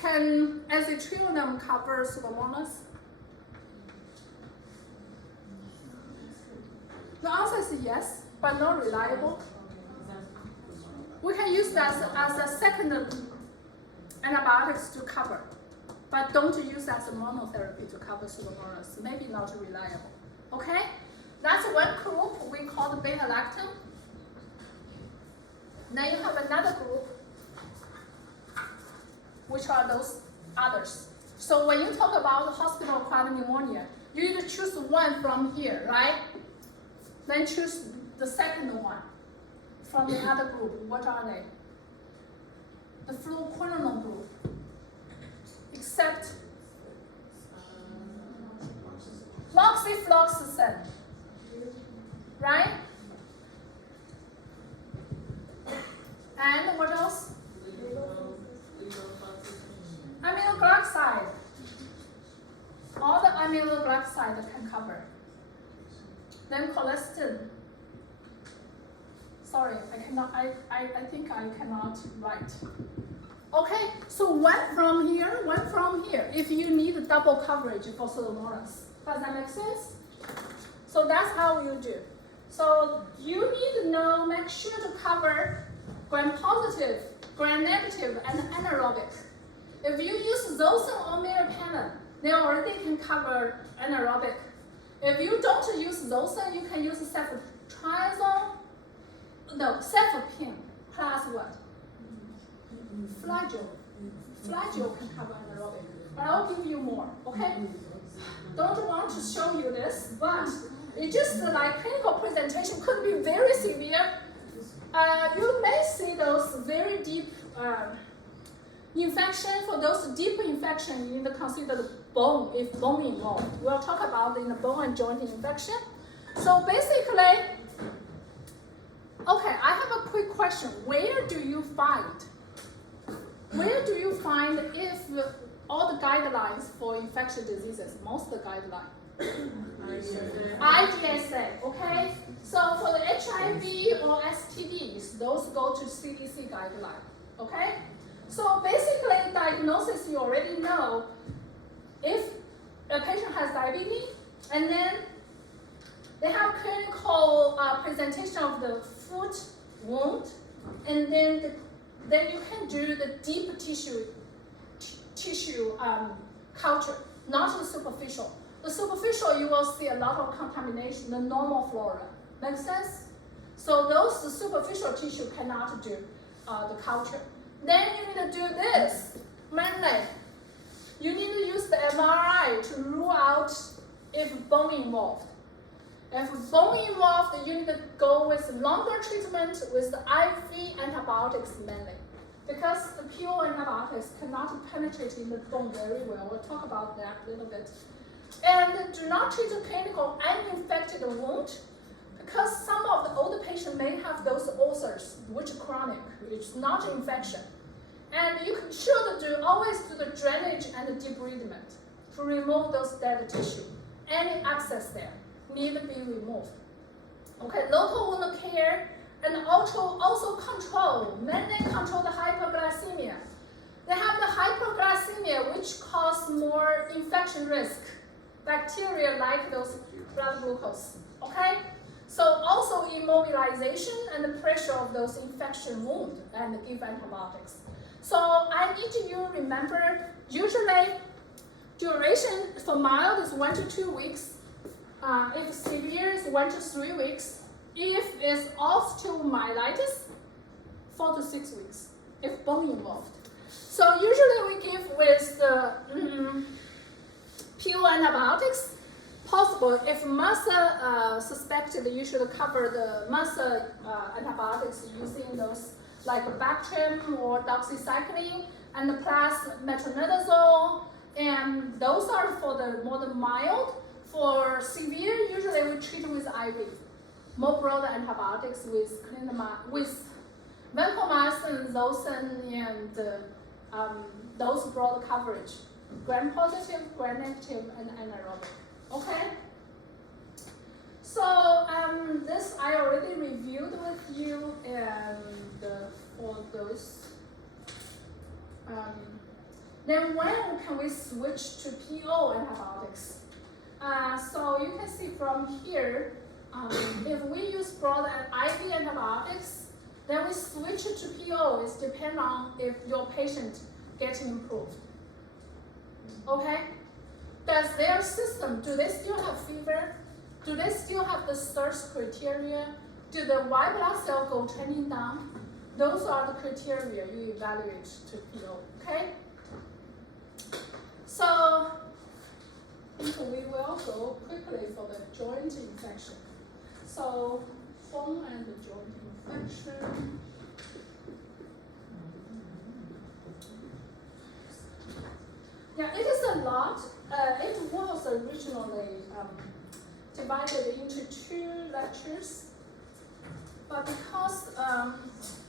Can azetulinum cover Pseudomonas? The answer is yes, but not reliable. We can use that as a second antibiotics to cover, but don't use that as a monotherapy to cover Pseudomonas. Maybe not reliable. Okay? That's one group we call the beta-lactam. Then you have another group, which are those others. So when you talk about hospital-acquired pneumonia, you either choose one from here, right? Then choose the second one from the other group. What are they? The fluoroquinolone group, except moxifloxacin, right? And what else? Aminoglycoside. All the aminoglycoside can cover. Then colistin. Sorry, I cannot. I think I cannot write. Okay, so one from here, one from here. If you need double coverage for Pseudomonas, does that make sense? So that's how you do. So you need to know, make sure to cover gram-positive, gram-negative, and anaerobic. If you use Zosyn or meropenem, they already can cover anaerobic. If you don't use Zosyn, you can use ceftriaxone. No, cefepime plus what? Flagyl. Flagyl can cover anaerobic, but I'll give you more, okay? Don't want to show you this, but it just like clinical presentation could be very severe. You may see those very deep infection. For those deep infection, you need to consider the bone, if bone involved. We'll talk about in the bone and joint infection. So basically, okay, I have a quick question. Where do you find if all the guidelines for infectious diseases, most of the guidelines? IDSA, okay? So for the HIV or STDs, those go to CDC guideline, okay? So basically, diagnosis you already know. If a patient has diabetes, and then they have clinical presentation of the foot wound, and then you can do the deep tissue culture, not the superficial. The superficial, you will see a lot of contamination, the normal flora. Make sense? So those the superficial tissue cannot do the culture. Then you need to do this, mainly. You need to use the MRI to rule out if bone involved. If bone involved, you need to go with longer treatment with the IV antibiotics mainly. Because the pure antibiotics cannot penetrate in the bone very well. We'll talk about that a little bit. And do not treat the clinical uninfected wound, because some of the older patients may have those ulcers, which are chronic, which is not infection. And you should always do the drainage and the debridement to remove those dead tissue. Any abscess there need to be removed. Okay, local wound care and also control, mainly control the hyperglycemia. They have the hyperglycemia, which cause more infection risk. Bacteria like those blood glucose, okay? So also immobilization and the pressure of those infection wound and give antibiotics. So I need you to remember, usually duration for mild is 1 to 2 weeks. If severe is 1 to 3 weeks. If it's osteomyelitis, 4 to 6 weeks, if bone involved. So usually we give with the pure antibiotics. Possible, if muscle suspected, you should cover the muscle antibiotics using those like Bactrim or doxycycline, and plus metronidazole, and those are for the more mild. For severe, usually we treat with IV. More broad antibiotics with vancomycin, zosyn, and those broad coverage. Gram-positive, gram-negative, and anaerobic. Okay? So this I already reviewed with you, and for those. Then when can we switch to PO antibiotics? So you can see from here, if we use broad IV antibiotics, then we switch to PO. It depends on if your patient getting improved. Okay? Does their system, do they still have fever? Do they still have the thirst criteria? Do the white blood cell go trending down? Those are the criteria you evaluate to PO. Okay? So we will go quickly for the joint infection. So bone and the joint infection. Yeah, it is a lot. It was originally divided into 2 lectures, but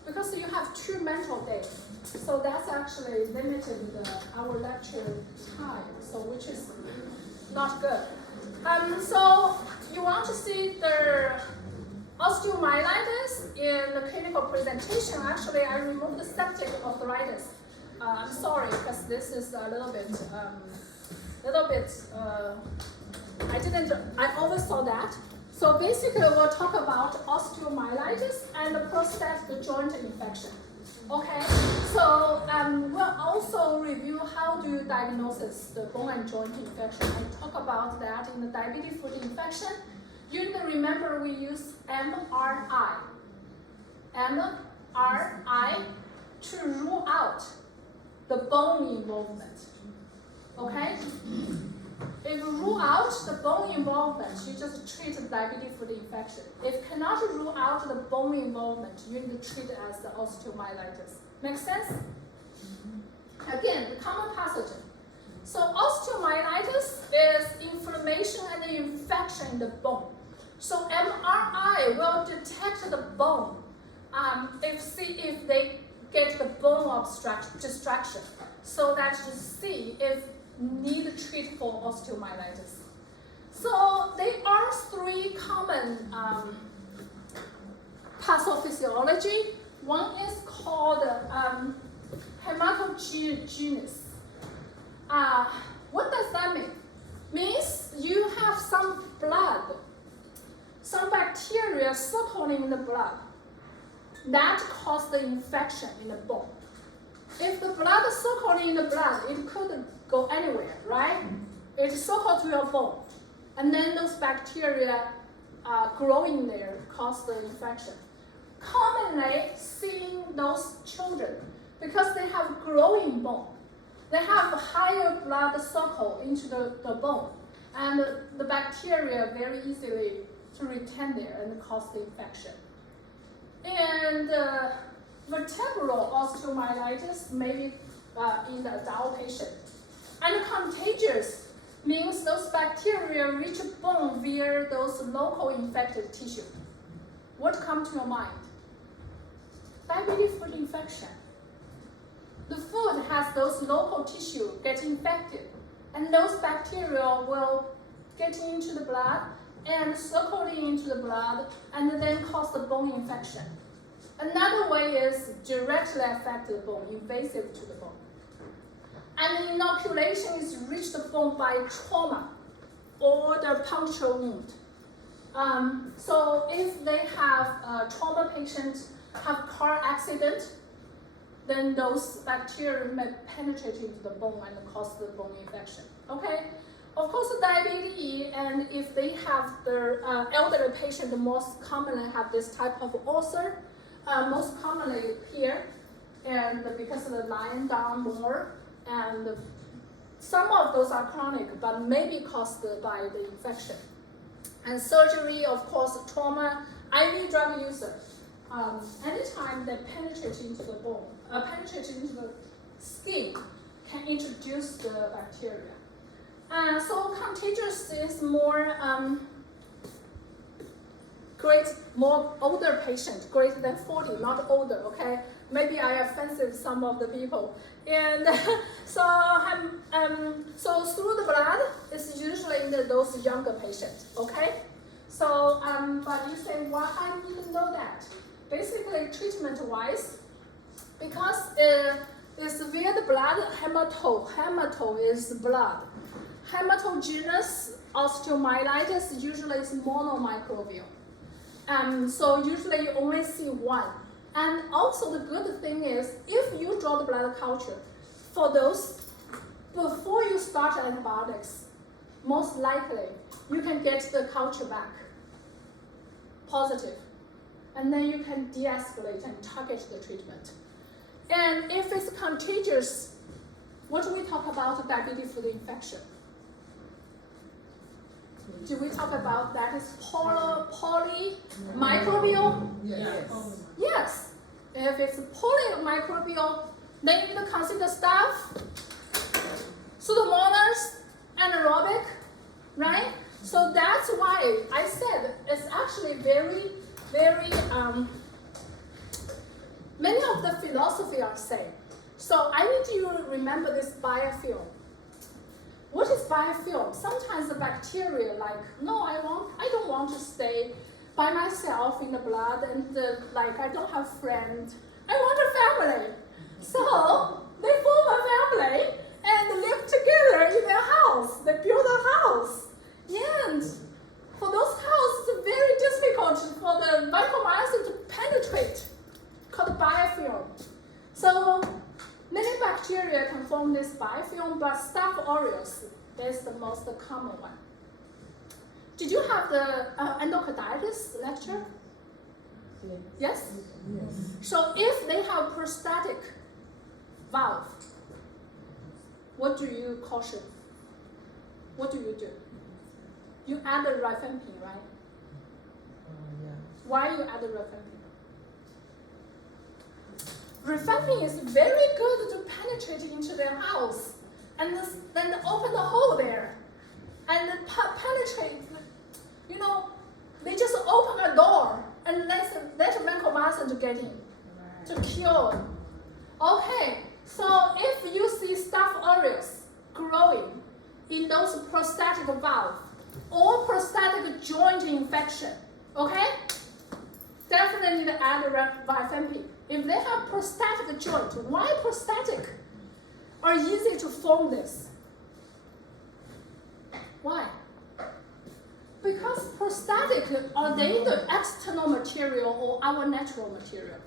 because you have 2 mental days, so that's actually limited our lecture time, so which is not good. So you want to see the osteomyelitis in the clinical presentation. Actually, I removed the septic arthritis. I'm sorry, because this is a little bit, I oversaw that. So basically, we'll talk about osteomyelitis and the prosthetic joint infection. Okay, so we'll also review how to diagnose the bone and joint infection and talk about that in the diabetic foot infection. You need to remember we use MRI to rule out the bone involvement. Okay? If you rule out the bone involvement, you just treat the diabetic foot infection. If cannot rule out the bone involvement, you need to treat it as the osteomyelitis. Make sense? Again, the common pathogen. So osteomyelitis is inflammation and infection in the bone. So MRI will detect the bone if they get the bone distraction, so that to see if need to treat for osteomyelitis. So there are 3 common pathophysiology. One is called hematogenous. What does that mean? Means you have some blood, some bacteria circling in the blood that cause the infection in the bone. If the blood is circling in the blood, it could go anywhere, right? It circles to your bone, and then those bacteria growing there cause the infection. Commonly seeing those children, because they have growing bone, they have higher blood circle into the bone, and the bacteria very easily to retain there and cause the infection. And vertebral osteomyelitis maybe in the adult patient. And contagious means those bacteria reach bone via those local infected tissue. What comes to your mind? Diabetic foot infection. The foot has those local tissue get infected, and those bacteria will get into the blood and circling into the blood and then cause the bone infection. Another way is directly affect the bone, invasive to the bone. And inoculation is reach the bone by trauma or the puncture wound. So if they have a trauma patient have car accident, then those bacteria may penetrate into the bone and cause the bone infection. Okay? Of course, diabetes, and if they have the elderly patient, the most commonly have this type of ulcer, most commonly here, and because of the lying down more, and some of those are chronic, but maybe caused by the infection. And surgery, of course, trauma, IV drug user. anytime they penetrate into the bone, penetrate into the skin, can introduce the bacteria. So contagious is more more older patient, greater than 40, not older, okay? Maybe I offended some of the people. And so through the blood, it's usually in those younger patients, okay? So, but you say, why I didn't know that? Basically, treatment-wise, because it's via the blood, hemato is blood. Hematogenous osteomyelitis usually is monomicrobial. So usually you only see one. And also the good thing is, if you draw the blood culture, for those, before you start antibiotics, most likely you can get the culture back, positive. And then you can de-escalate and target the treatment. And if it's contagious, what do we talk about diabetes foot infection? Do we talk about that is polymicrobial? Yes. Yes. If it's polymicrobial, then you need to consider staph, Pseudomonas, anaerobic, right? So that's why I said it's actually very, many of the philosophy are same. So I need you to remember this biofilm. What is biofilm? Sometimes the bacteria like, no, I don't want to stay by myself in the blood and I don't have friends. I want a family. So they form a family and live together in their house. They build a house. And for those houses, it's very difficult for the vancomycin to penetrate, called biofilm. So many bacteria can form this biofilm, but Staph aureus is the most common one. Did you have the endocarditis lecture? Yes? Yes. So if they have prostatic valve, what do you caution? What do you do? You add the rifampin, right? Yeah. Why you add the rifampin? Rifampin is very good to penetrate into their house and then open the hole there and penetrate. You know, they just open a door and let vancomycin to get in, to kill. Okay, so if you see Staph aureus growing in those prostatic valve or prostatic joint infection, okay, definitely need to add rifampin. If they have prostatic joint, why prostatic are easy to form this? Why? Because prostatic, are they the external material or our natural material?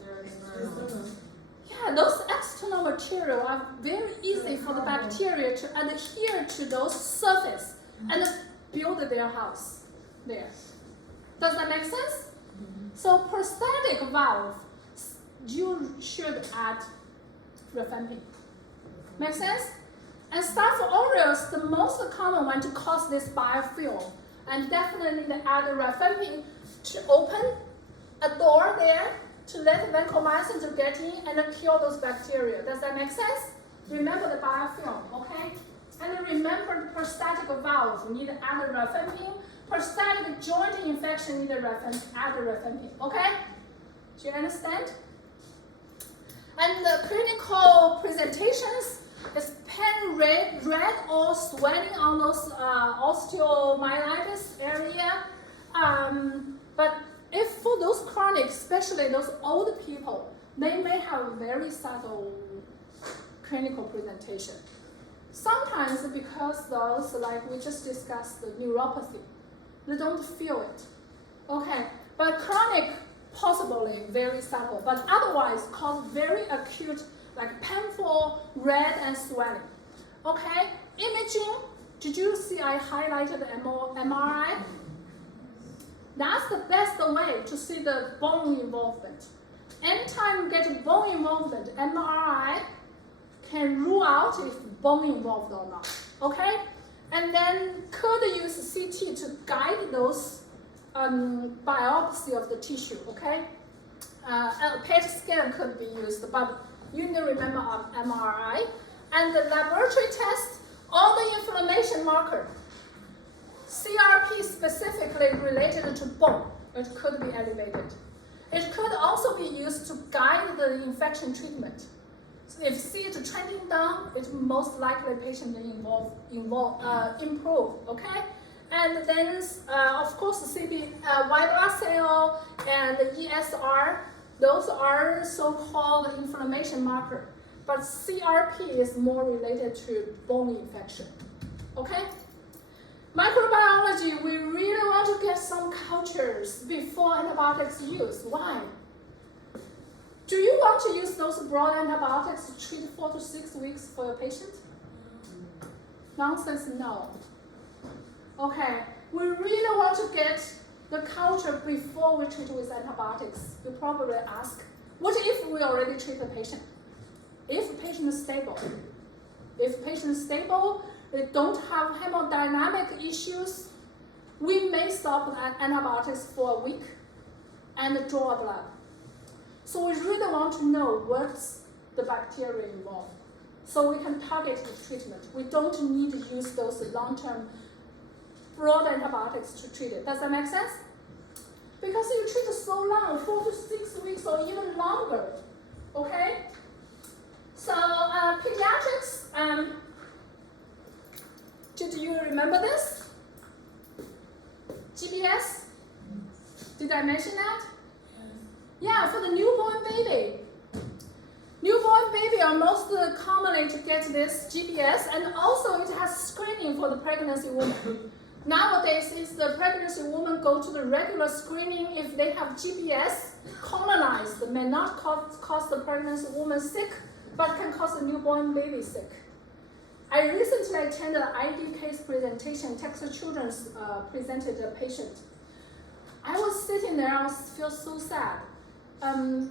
Yeah, those external material are very easy for the bacteria to adhere to those surface and build their house there. Does that make sense? So prostatic valve, you should add rifampin. Make sense? And Staph aureus, the most common one to cause this biofilm, and definitely need to add rifampin to open a door there to let vancomycin to get in and kill those bacteria. Does that make sense? Remember the biofilm, okay? And remember the prostatic valve, you need to add rifampin. Prostatic joint infection, need to add rifampin, okay? Do you understand? And the clinical presentations is pain, red or swelling on those osteomyelitis area. But if for those chronic, especially those old people, they may have a very subtle clinical presentation. Sometimes because those, like we just discussed, the neuropathy, they don't feel it. Okay, but chronic, possibly very subtle, but otherwise cause very acute, like painful, red and swelling. Okay, imaging, did you see I highlighted the MRI? That's the best way to see the bone involvement. Anytime you get bone involvement, MRI can rule out if bone involved or not. Okay, and then could use CT to guide those biopsy of the tissue. Okay, PET scan could be used, but you need to remember MRI. And the laboratory test, all the inflammation marker. CRP specifically related to bone, it could be elevated. It could also be used to guide the infection treatment. So if see it trending down, it most likely patient improve, okay? And then, of course, white blood cell and the ESR, those are so-called inflammation marker. But CRP is more related to bone infection, okay? Microbiology, we really want to get some cultures before antibiotics use. Why? Do you want to use those broad antibiotics to treat 4 to 6 weeks for your patient? Nonsense, no. Okay, we really want to get the culture before we treat with antibiotics. You probably ask, what if we already treat the patient? If patient is stable. If patient is stable, they don't have hemodynamic issues, we may stop antibiotics for a week and draw blood. So we really want to know what's the bacteria involved. So we can target the treatment. We don't need to use those long-term broad antibiotics to treat it. Does that make sense? Because you treat it so long, 4 to 6 weeks or even longer, okay? So pediatrics, did you remember this? GBS? Did I mention that? Yeah, for the newborn baby. Newborn baby are most commonly to get this GBS, and also it has screening for the pregnancy woman. Nowadays, if the pregnancy woman go to the regular screening, if they have GBS, colonized, may not cause the pregnancy woman sick, but can cause the newborn baby sick. I recently attended an ID case presentation. Texas Children's presented a patient. I was sitting there, I feel so sad.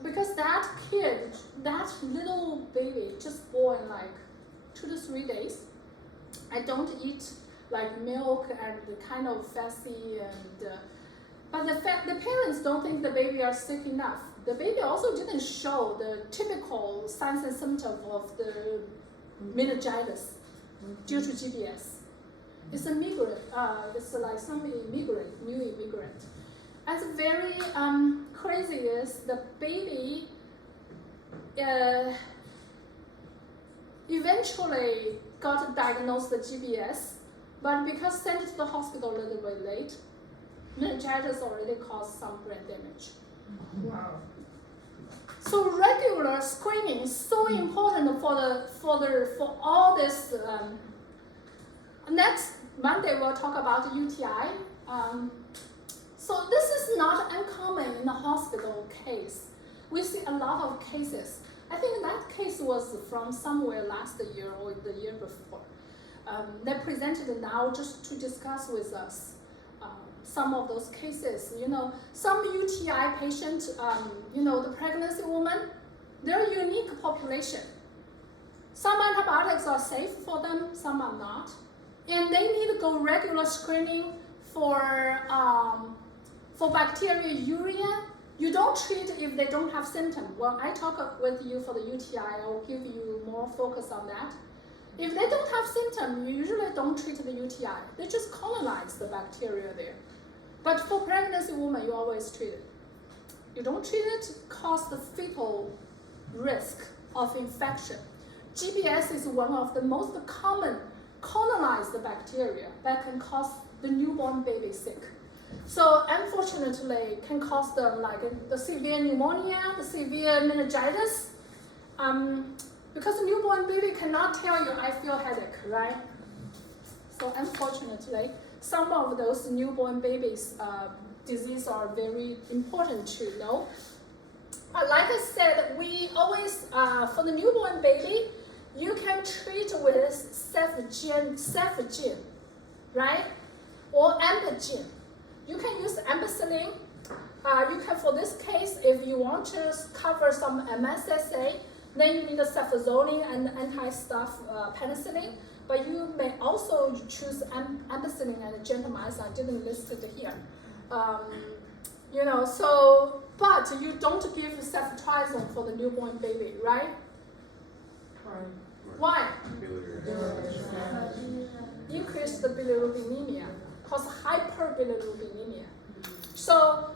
Because that kid, that little baby, just born like 2 to 3 days. I don't eat like milk and kind of fussy, and but the parents don't think the baby are sick enough. The baby also didn't show the typical signs and symptoms of the meningitis due to GBS. It's a migrant. It's like some immigrant, new immigrant. And very crazy is the baby eventually got diagnosed with GBS, but because sent to the hospital a little bit late, meningitis already caused some brain damage. Wow. So regular screening is so important for all this. Next Monday we'll talk about UTI. So this is not uncommon in the hospital case. We see a lot of cases. I think that case was from somewhere last year or the year before. They presented now just to discuss with us some of those cases. You know, some UTI patient, you know, the pregnancy woman, they're a unique population. Some antibiotics are safe for them, some are not. And they need to go regular screening for bacteriuria. You don't treat if they don't have symptoms. When I talk with you for the UTI, I will give you more focus on that. If they don't have symptoms, you usually don't treat the UTI. They just colonize the bacteria there. But for pregnancy women, you always treat it. You don't treat it, cause the fetal risk of infection. GBS is one of the most common colonized bacteria that can cause the newborn baby sick. So unfortunately, can cause them like the severe pneumonia, the severe meningitis. Because a newborn baby cannot tell you, I feel headache, right? So unfortunately, some of those newborn babies' disease are very important to know. Like I said, we always, for the newborn baby, you can treat with cefagin, right? Or ampagin. You can use ampicillin. You can, for this case, if you want to cover some MSSA, then you need a cefazolin and anti-staph penicillin. But you may also choose ampicillin and gentamicin. I didn't list it here. You know, so But you don't give ceftriaxone for the newborn baby, right? Why? Increase the bilirubinemia, cause hyperbilirubinemia. So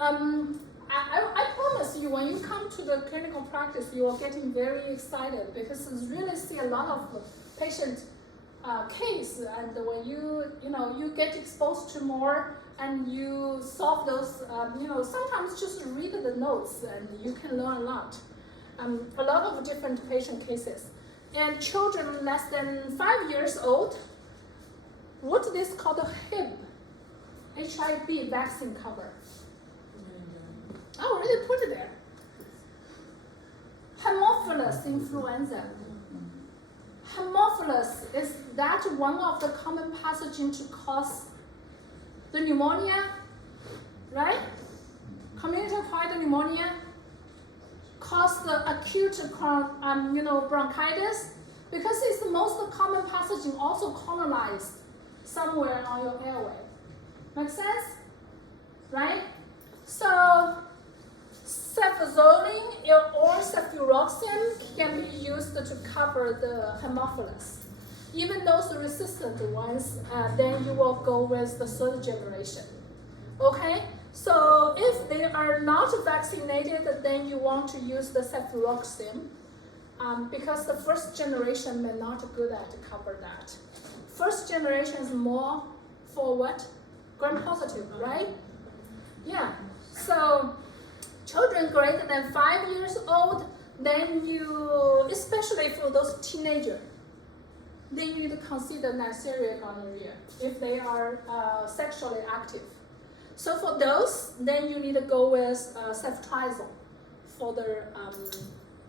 I promise you, when you come to the clinical practice, you are getting very excited because you really see a lot of patient case, and when you get exposed to more and you solve those, sometimes just read the notes and you can learn a lot. A lot of different patient cases. And children less than 5 years old, what is called a HIV vaccine cover. I already put it there. Haemophilus influenza. Haemophilus is that one of the common pathogens to cause the pneumonia, right? Community-acquired pneumonia, cause the acute bronchitis, because it's the most common pathogen also colonized somewhere on your airway. Make sense? Right? So cefazolin or cefuroxime can be used to cover the Haemophilus. Even those resistant ones, then you will go with the third generation. Okay? So if they are not vaccinated, then you want to use the cefuroxime because the first generation may not good at cover that. First generation is more for what? Gram-positive, right? Yeah. So children greater than 5 years old, then you, especially for those teenagers, they need to consider Neisseria gonorrhea if they are sexually active. So for those, then you need to go with ceftriaxone for the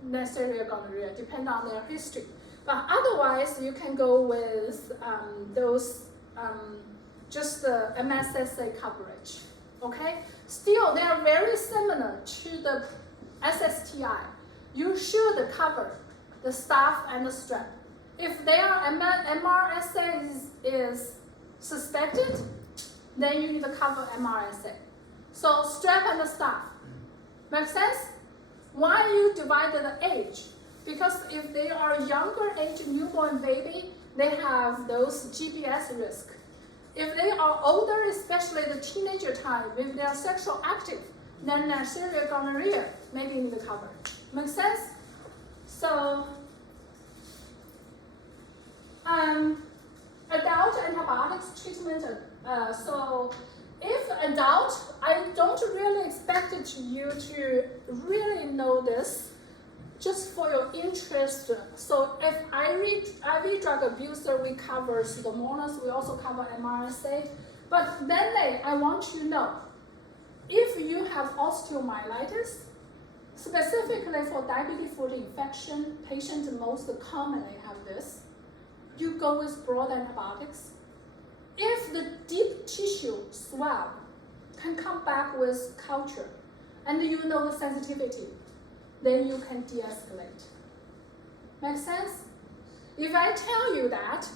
Neisseria gonorrhea, depending on their history. But otherwise, you can go with those just the MSSA coverage. Okay. Still, they are very similar to the SSTI. You should cover the staph and the strep. If their MRSA is suspected, then you need to cover MRSA. So strep and the staph. Make sense? Why you divide the age? Because if they are younger age newborn baby, they have those GBS risk. If they are older, especially the teenager time, if they are sexual active, then Neisseria gonorrhea maybe need to cover. Make sense? So adult antibiotics treatment. So if adult, I don't really expect you to really know this, just for your interest. So if IV drug abuser, we cover Pseudomonas, we also cover MRSA. But then I want you to know, if you have osteomyelitis, specifically for diabetic foot infection, patients most commonly have this, you go with broad antibiotics. If the deep tissue swell can come back with culture, and you know the sensitivity, then you can de-escalate. Make sense? If I tell you that,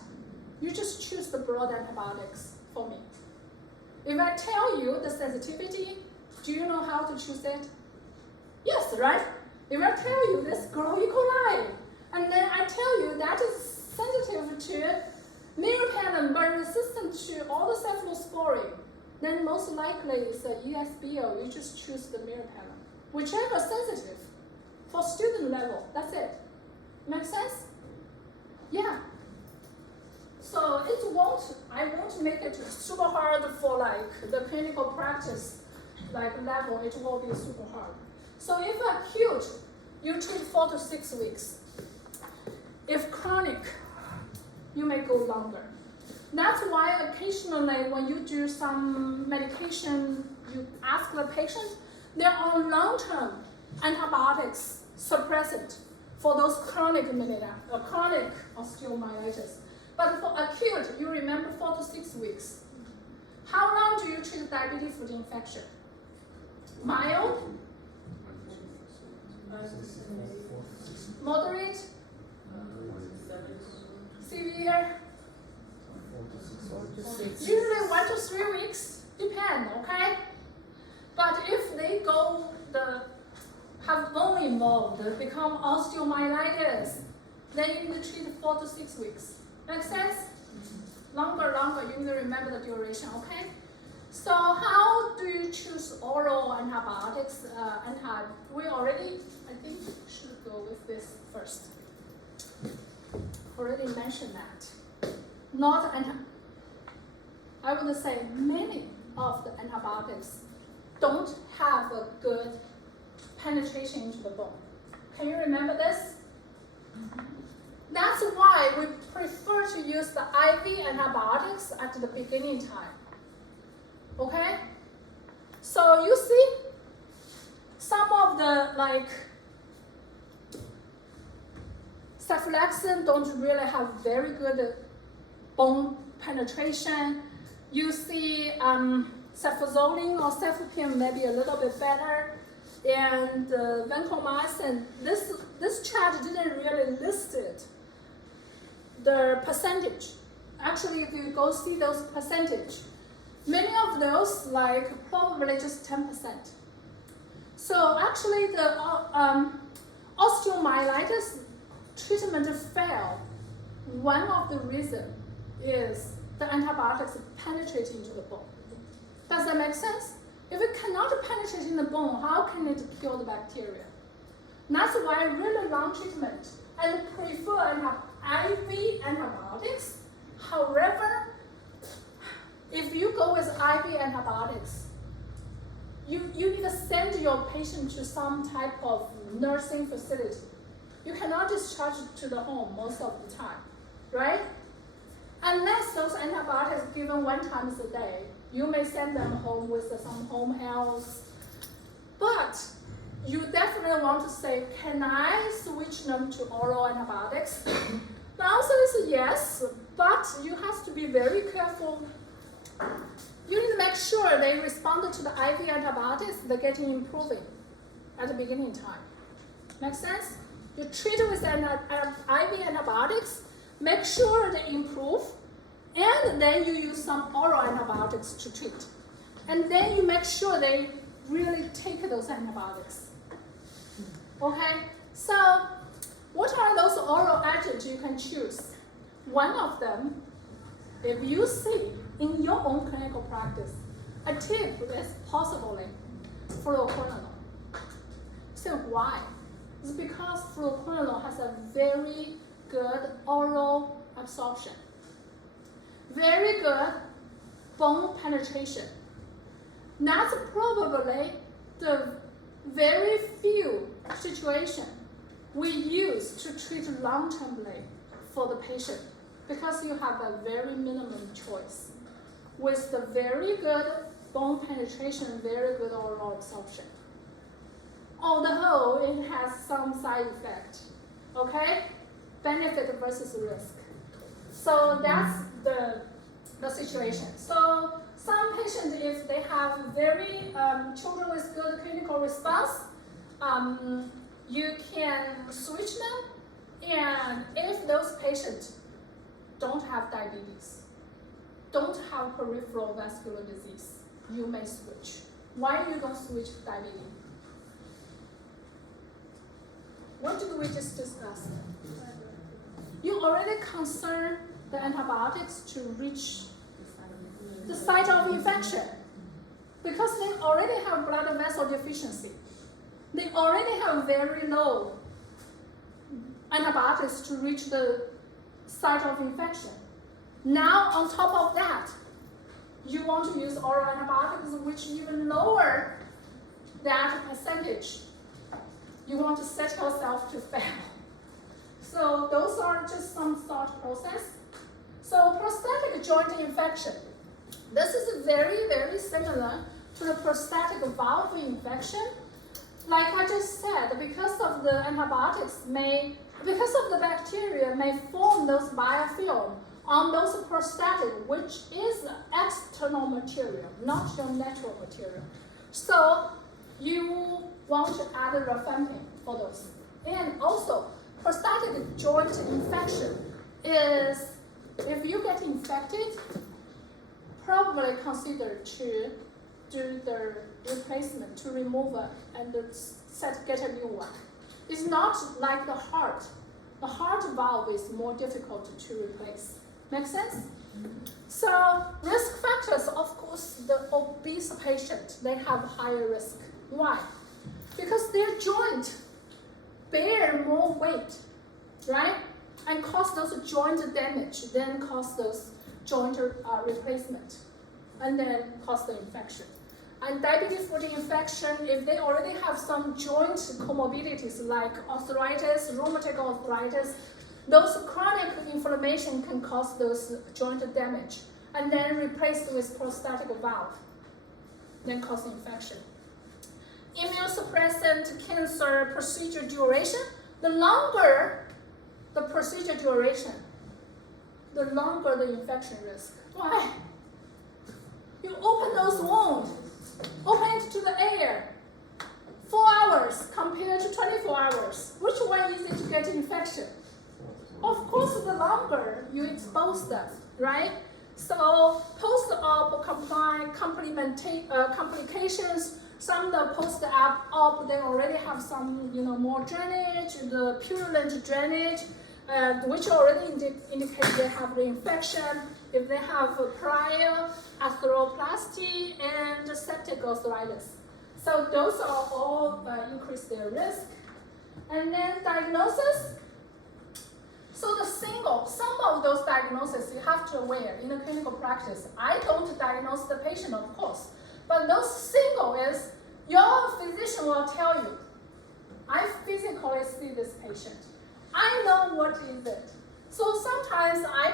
you just choose the broad antibiotics for me. If I tell you the sensitivity, do you know how to choose it? Yes, right? If I tell you this grow E. coli, and then I tell you that is sensitive to meropenem but resistant to all the cephalosporin, then most likely it's a ESBL, you just choose the meropenem. Whichever sensitive. For student level, that's it. Make sense? Yeah. So I won't make it super hard for like the clinical practice level, it will be super hard. So if acute, you treat 4 to 6 weeks. If chronic, you may go longer. That's why occasionally when you do some medication, you ask the patient, they're on long-term antibiotics suppressant for those chronic chronic osteomyelitis. But for acute, you remember 4 to 6 weeks. How long do you treat diabetic foot infection? Mild? Moderate? Severe? Usually 1 to 3 weeks, depend, okay? But if they go involved, become osteomyelitis. Then you need to treat 4 to 6 weeks. Make sense? Longer, you need to remember the duration, okay? So how do you choose oral antibiotics? We already, I think, should go with this first. Already mentioned that. I would say many of the antibiotics don't have a good penetration into the bone. Can you remember this? That's why we prefer to use the IV antibiotics at the beginning time. Okay? So you see, some of the cephalexin don't really have very good bone penetration. You see cefazolin or cefepime maybe a little bit better. And vancomycin, this chart didn't really list it, the percentage. Actually, if you go see those percentage, many of those probably just 10%. So actually the osteomyelitis treatment failed. One of the reasons is the antibiotics penetrate into the bone. Does that make sense? If it cannot penetrate in the bone, how can it kill the bacteria? That's why I really long treatment and prefer IV antibiotics. However, if you go with IV antibiotics, you need to send your patient to some type of nursing facility. You cannot discharge to the home most of the time, right? Unless those antibiotics given 1 time a day, you may send them home with some home health. But you definitely want to say, can I switch them to oral antibiotics? The answer is yes, but you have to be very careful. You need to make sure they respond to the IV antibiotics, they're getting improving at the beginning time. Make sense? You treat with IV antibiotics, make sure they improve, and then you use some oral antibiotics to treat. And then you make sure they really take those antibiotics. Okay? So, what are those oral agents you can choose? One of them, if you see in your own clinical practice, a tip is possibly fluoroquinolone. So why? It's because fluoroquinolone has a very good oral absorption, very good bone penetration. That's probably the very few situations we use to treat long-termly for the patient, because you have a very minimum choice with the very good bone penetration, very good oral absorption. Although it has some side effect, okay? Benefit versus risk. So that's the situation. So some patients, if they have very children with good clinical response, you can switch them. And if those patients don't have diabetes, don't have peripheral vascular disease, you may switch. Why you don't switch diabetes? What did we just discuss? You already concern the antibiotics to reach the site of infection, because they already have blood vessel deficiency. They already have very low antibiotics to reach the site of infection. Now, on top of that, you want to use oral antibiotics, which even lower that percentage. You want to set yourself to fail. So those are just some thought process. So prosthetic joint infection. This is very, very similar to the prosthetic valve infection. Like I just said, because of the antibiotics because of the bacteria may form those biofilm on those prosthetic, which is external material, not your natural material. So you want to add rifampin for those. And also, prosthetic joint infection is, if you get infected, probably consider to do the replacement, to remove it and get a new one. It's not like the heart. The heart valve is more difficult to replace. Make sense? So risk factors, of course, the obese patient, they have higher risk. Why? Because their joint bear more weight, right? And cause those joint damage, then cause those joint replacement, and then cause the infection. And diabetes foot infection, if they already have some joint comorbidities like arthritis, rheumatoid arthritis, those chronic inflammation can cause those joint damage, and then replaced with prosthetic valve, then cause infection. Immunosuppressant cancer procedure duration, the longer the procedure duration, the longer the infection risk. Why? You open those wounds, open it to the air, 4 hours compared to 24 hours. Which one is it to get infection? Of course, the longer you expose them, right? So post-op complications, some of the post-op, they already have some, more drainage, the purulent drainage, which already indicate they have the infection. If they have prior arthroplasty and septic arthritis. So those are all increase their risk. And then diagnosis. So some of those diagnoses you have to aware in the clinical practice. I don't diagnose the patient, of course, but those single is your physician will tell you, I physically see this patient. I know what is it. So sometimes I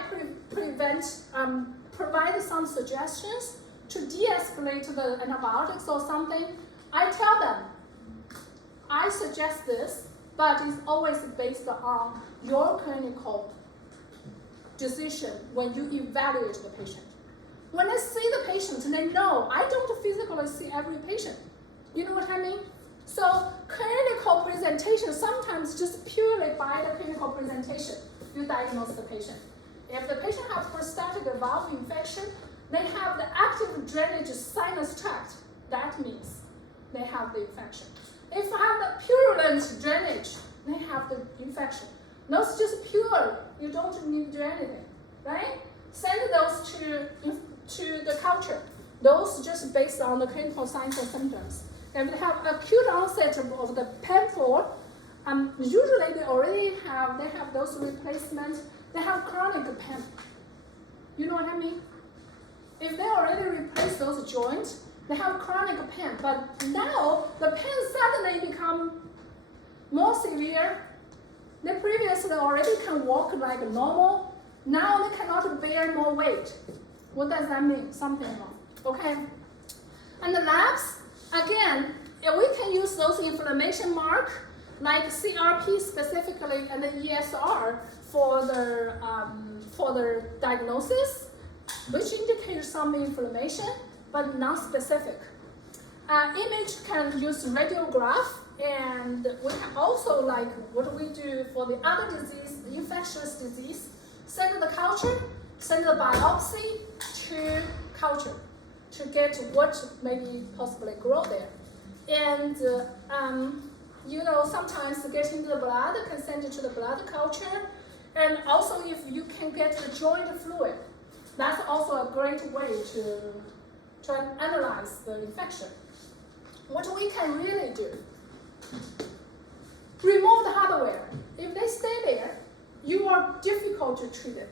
provide some suggestions to de-escalate the antibiotics or something. I tell them, I suggest this, but it's always based on your clinical decision when you evaluate the patient. When I see the patient, they know I don't physically see every patient. You know what I mean? So clinical presentation, sometimes just purely by the clinical presentation, you diagnose the patient. If the patient has prosthetic valve infection, they have the active drainage sinus tract. That means they have the infection. If they have the purulent drainage, they have the infection. Those just pure, you don't need to do anything, right? Send those to the culture. Those just based on the clinical signs and symptoms. If they have acute onset of the painful, usually they have those replacements. They have chronic pain. You know what I mean? If they already replace those joints, they have chronic pain. But now the pain suddenly become more severe. They previously already can walk like normal. Now they cannot bear more weight. What does that mean? Something wrong. Okay. And the labs, again, we can use those inflammation mark like CRP specifically and the ESR for the diagnosis, which indicates some inflammation, but not specific. Image can use radiograph, and we can also, like what we do for the other disease, the infectious disease, send the culture, send the biopsy to culture to get what maybe possibly grow there. And sometimes getting the blood can send it to the blood culture. And also if you can get the joint fluid, that's also a great way to analyze the infection. What we can really do, remove the hardware. If they stay there, you are difficult to treat it.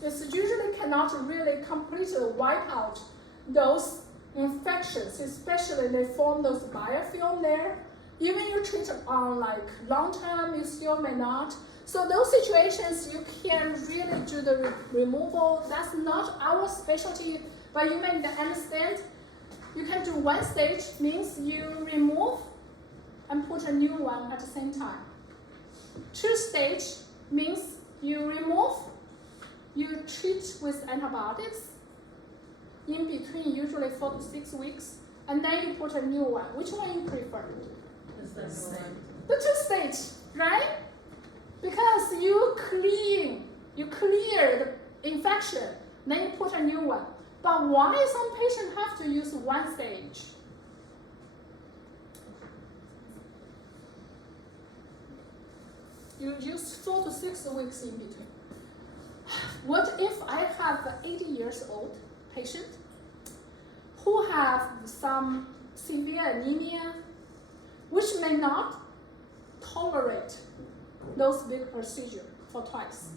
This usually cannot really completely wipe out those infections, especially they form those biofilm there. Even you treat on like long term, you still may not. So those situations you can really do the removal. That's not our specialty, but you may understand. You can do one stage, means you remove and put a new one at the same time. Two stage means you remove, you treat with antibiotics, in between usually 4 to 6 weeks, and then you put a new one. Which one you prefer? The two-stage, right? Because you clear the infection, then you put a new one. But why some patients have to use one stage? You use 4 to 6 weeks in between. What if I have an 80 years old patient who have some severe anemia, which may not tolerate those big procedures for twice?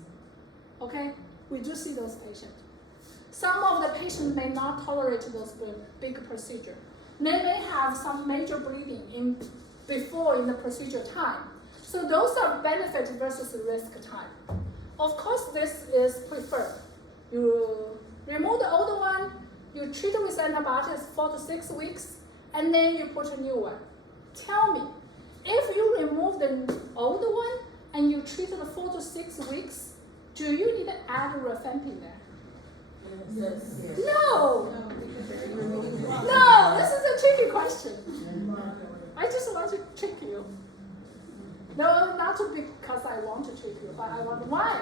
Okay, we do see those patients. Some of the patients may not tolerate those big procedures. They may have some major bleeding before in the procedure time. So those are benefit versus risk time. Of course, this is preferred. You remove the older one, you treat it with antibiotics 4 to 6 weeks, and then you put a new one. Tell me, if you remove the older one and you treat it 4 to 6 weeks, do you need to add rifampin there? Yes. No! No, this is a tricky question. I just want to trick you. No, not because I want to trick you, but I want why?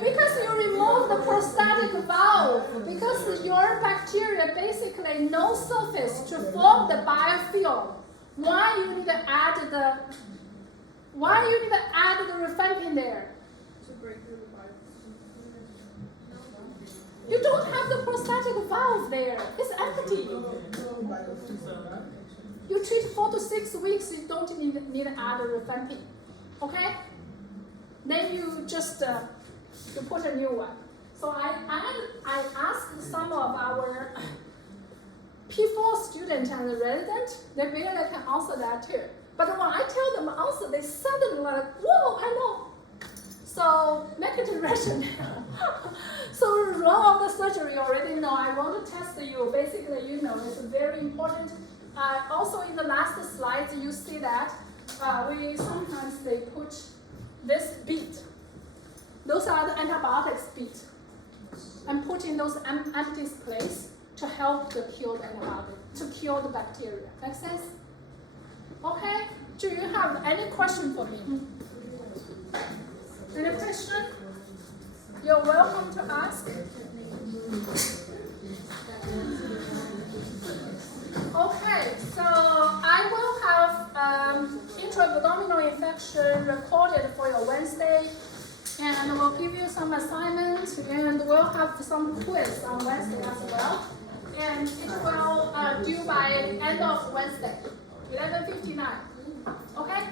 Because you remove the prostatic valve, because your bacteria basically no surface to form the biofilm. Why you need to add the rifampin there? You don't have the prostatic valve there. It's empty. You treat 4 to 6 weeks, you don't need to add a rifampin. Okay? Then you just you put a new one. So I asked some of our P4 students and the residents, they really can answer that too. But when I tell them answer, they suddenly like, whoa, I know. So negative rationale. So role of the surgery you already know. I want to test you. Basically, you know, it's very important. Also in the last slides, you see that we sometimes they put this bead. Those are the antibiotics bead. And put in those empty place to help to kill the antibiotic, to kill the bacteria. Make sense? Okay. Do you have any question for me? Any question? You're welcome to ask. Okay, so I will have intra-abdominal infection recorded for your Wednesday, and we'll give you some assignments, and we'll have some quiz on Wednesday as well. And it will due by end of Wednesday, 11:59. Okay?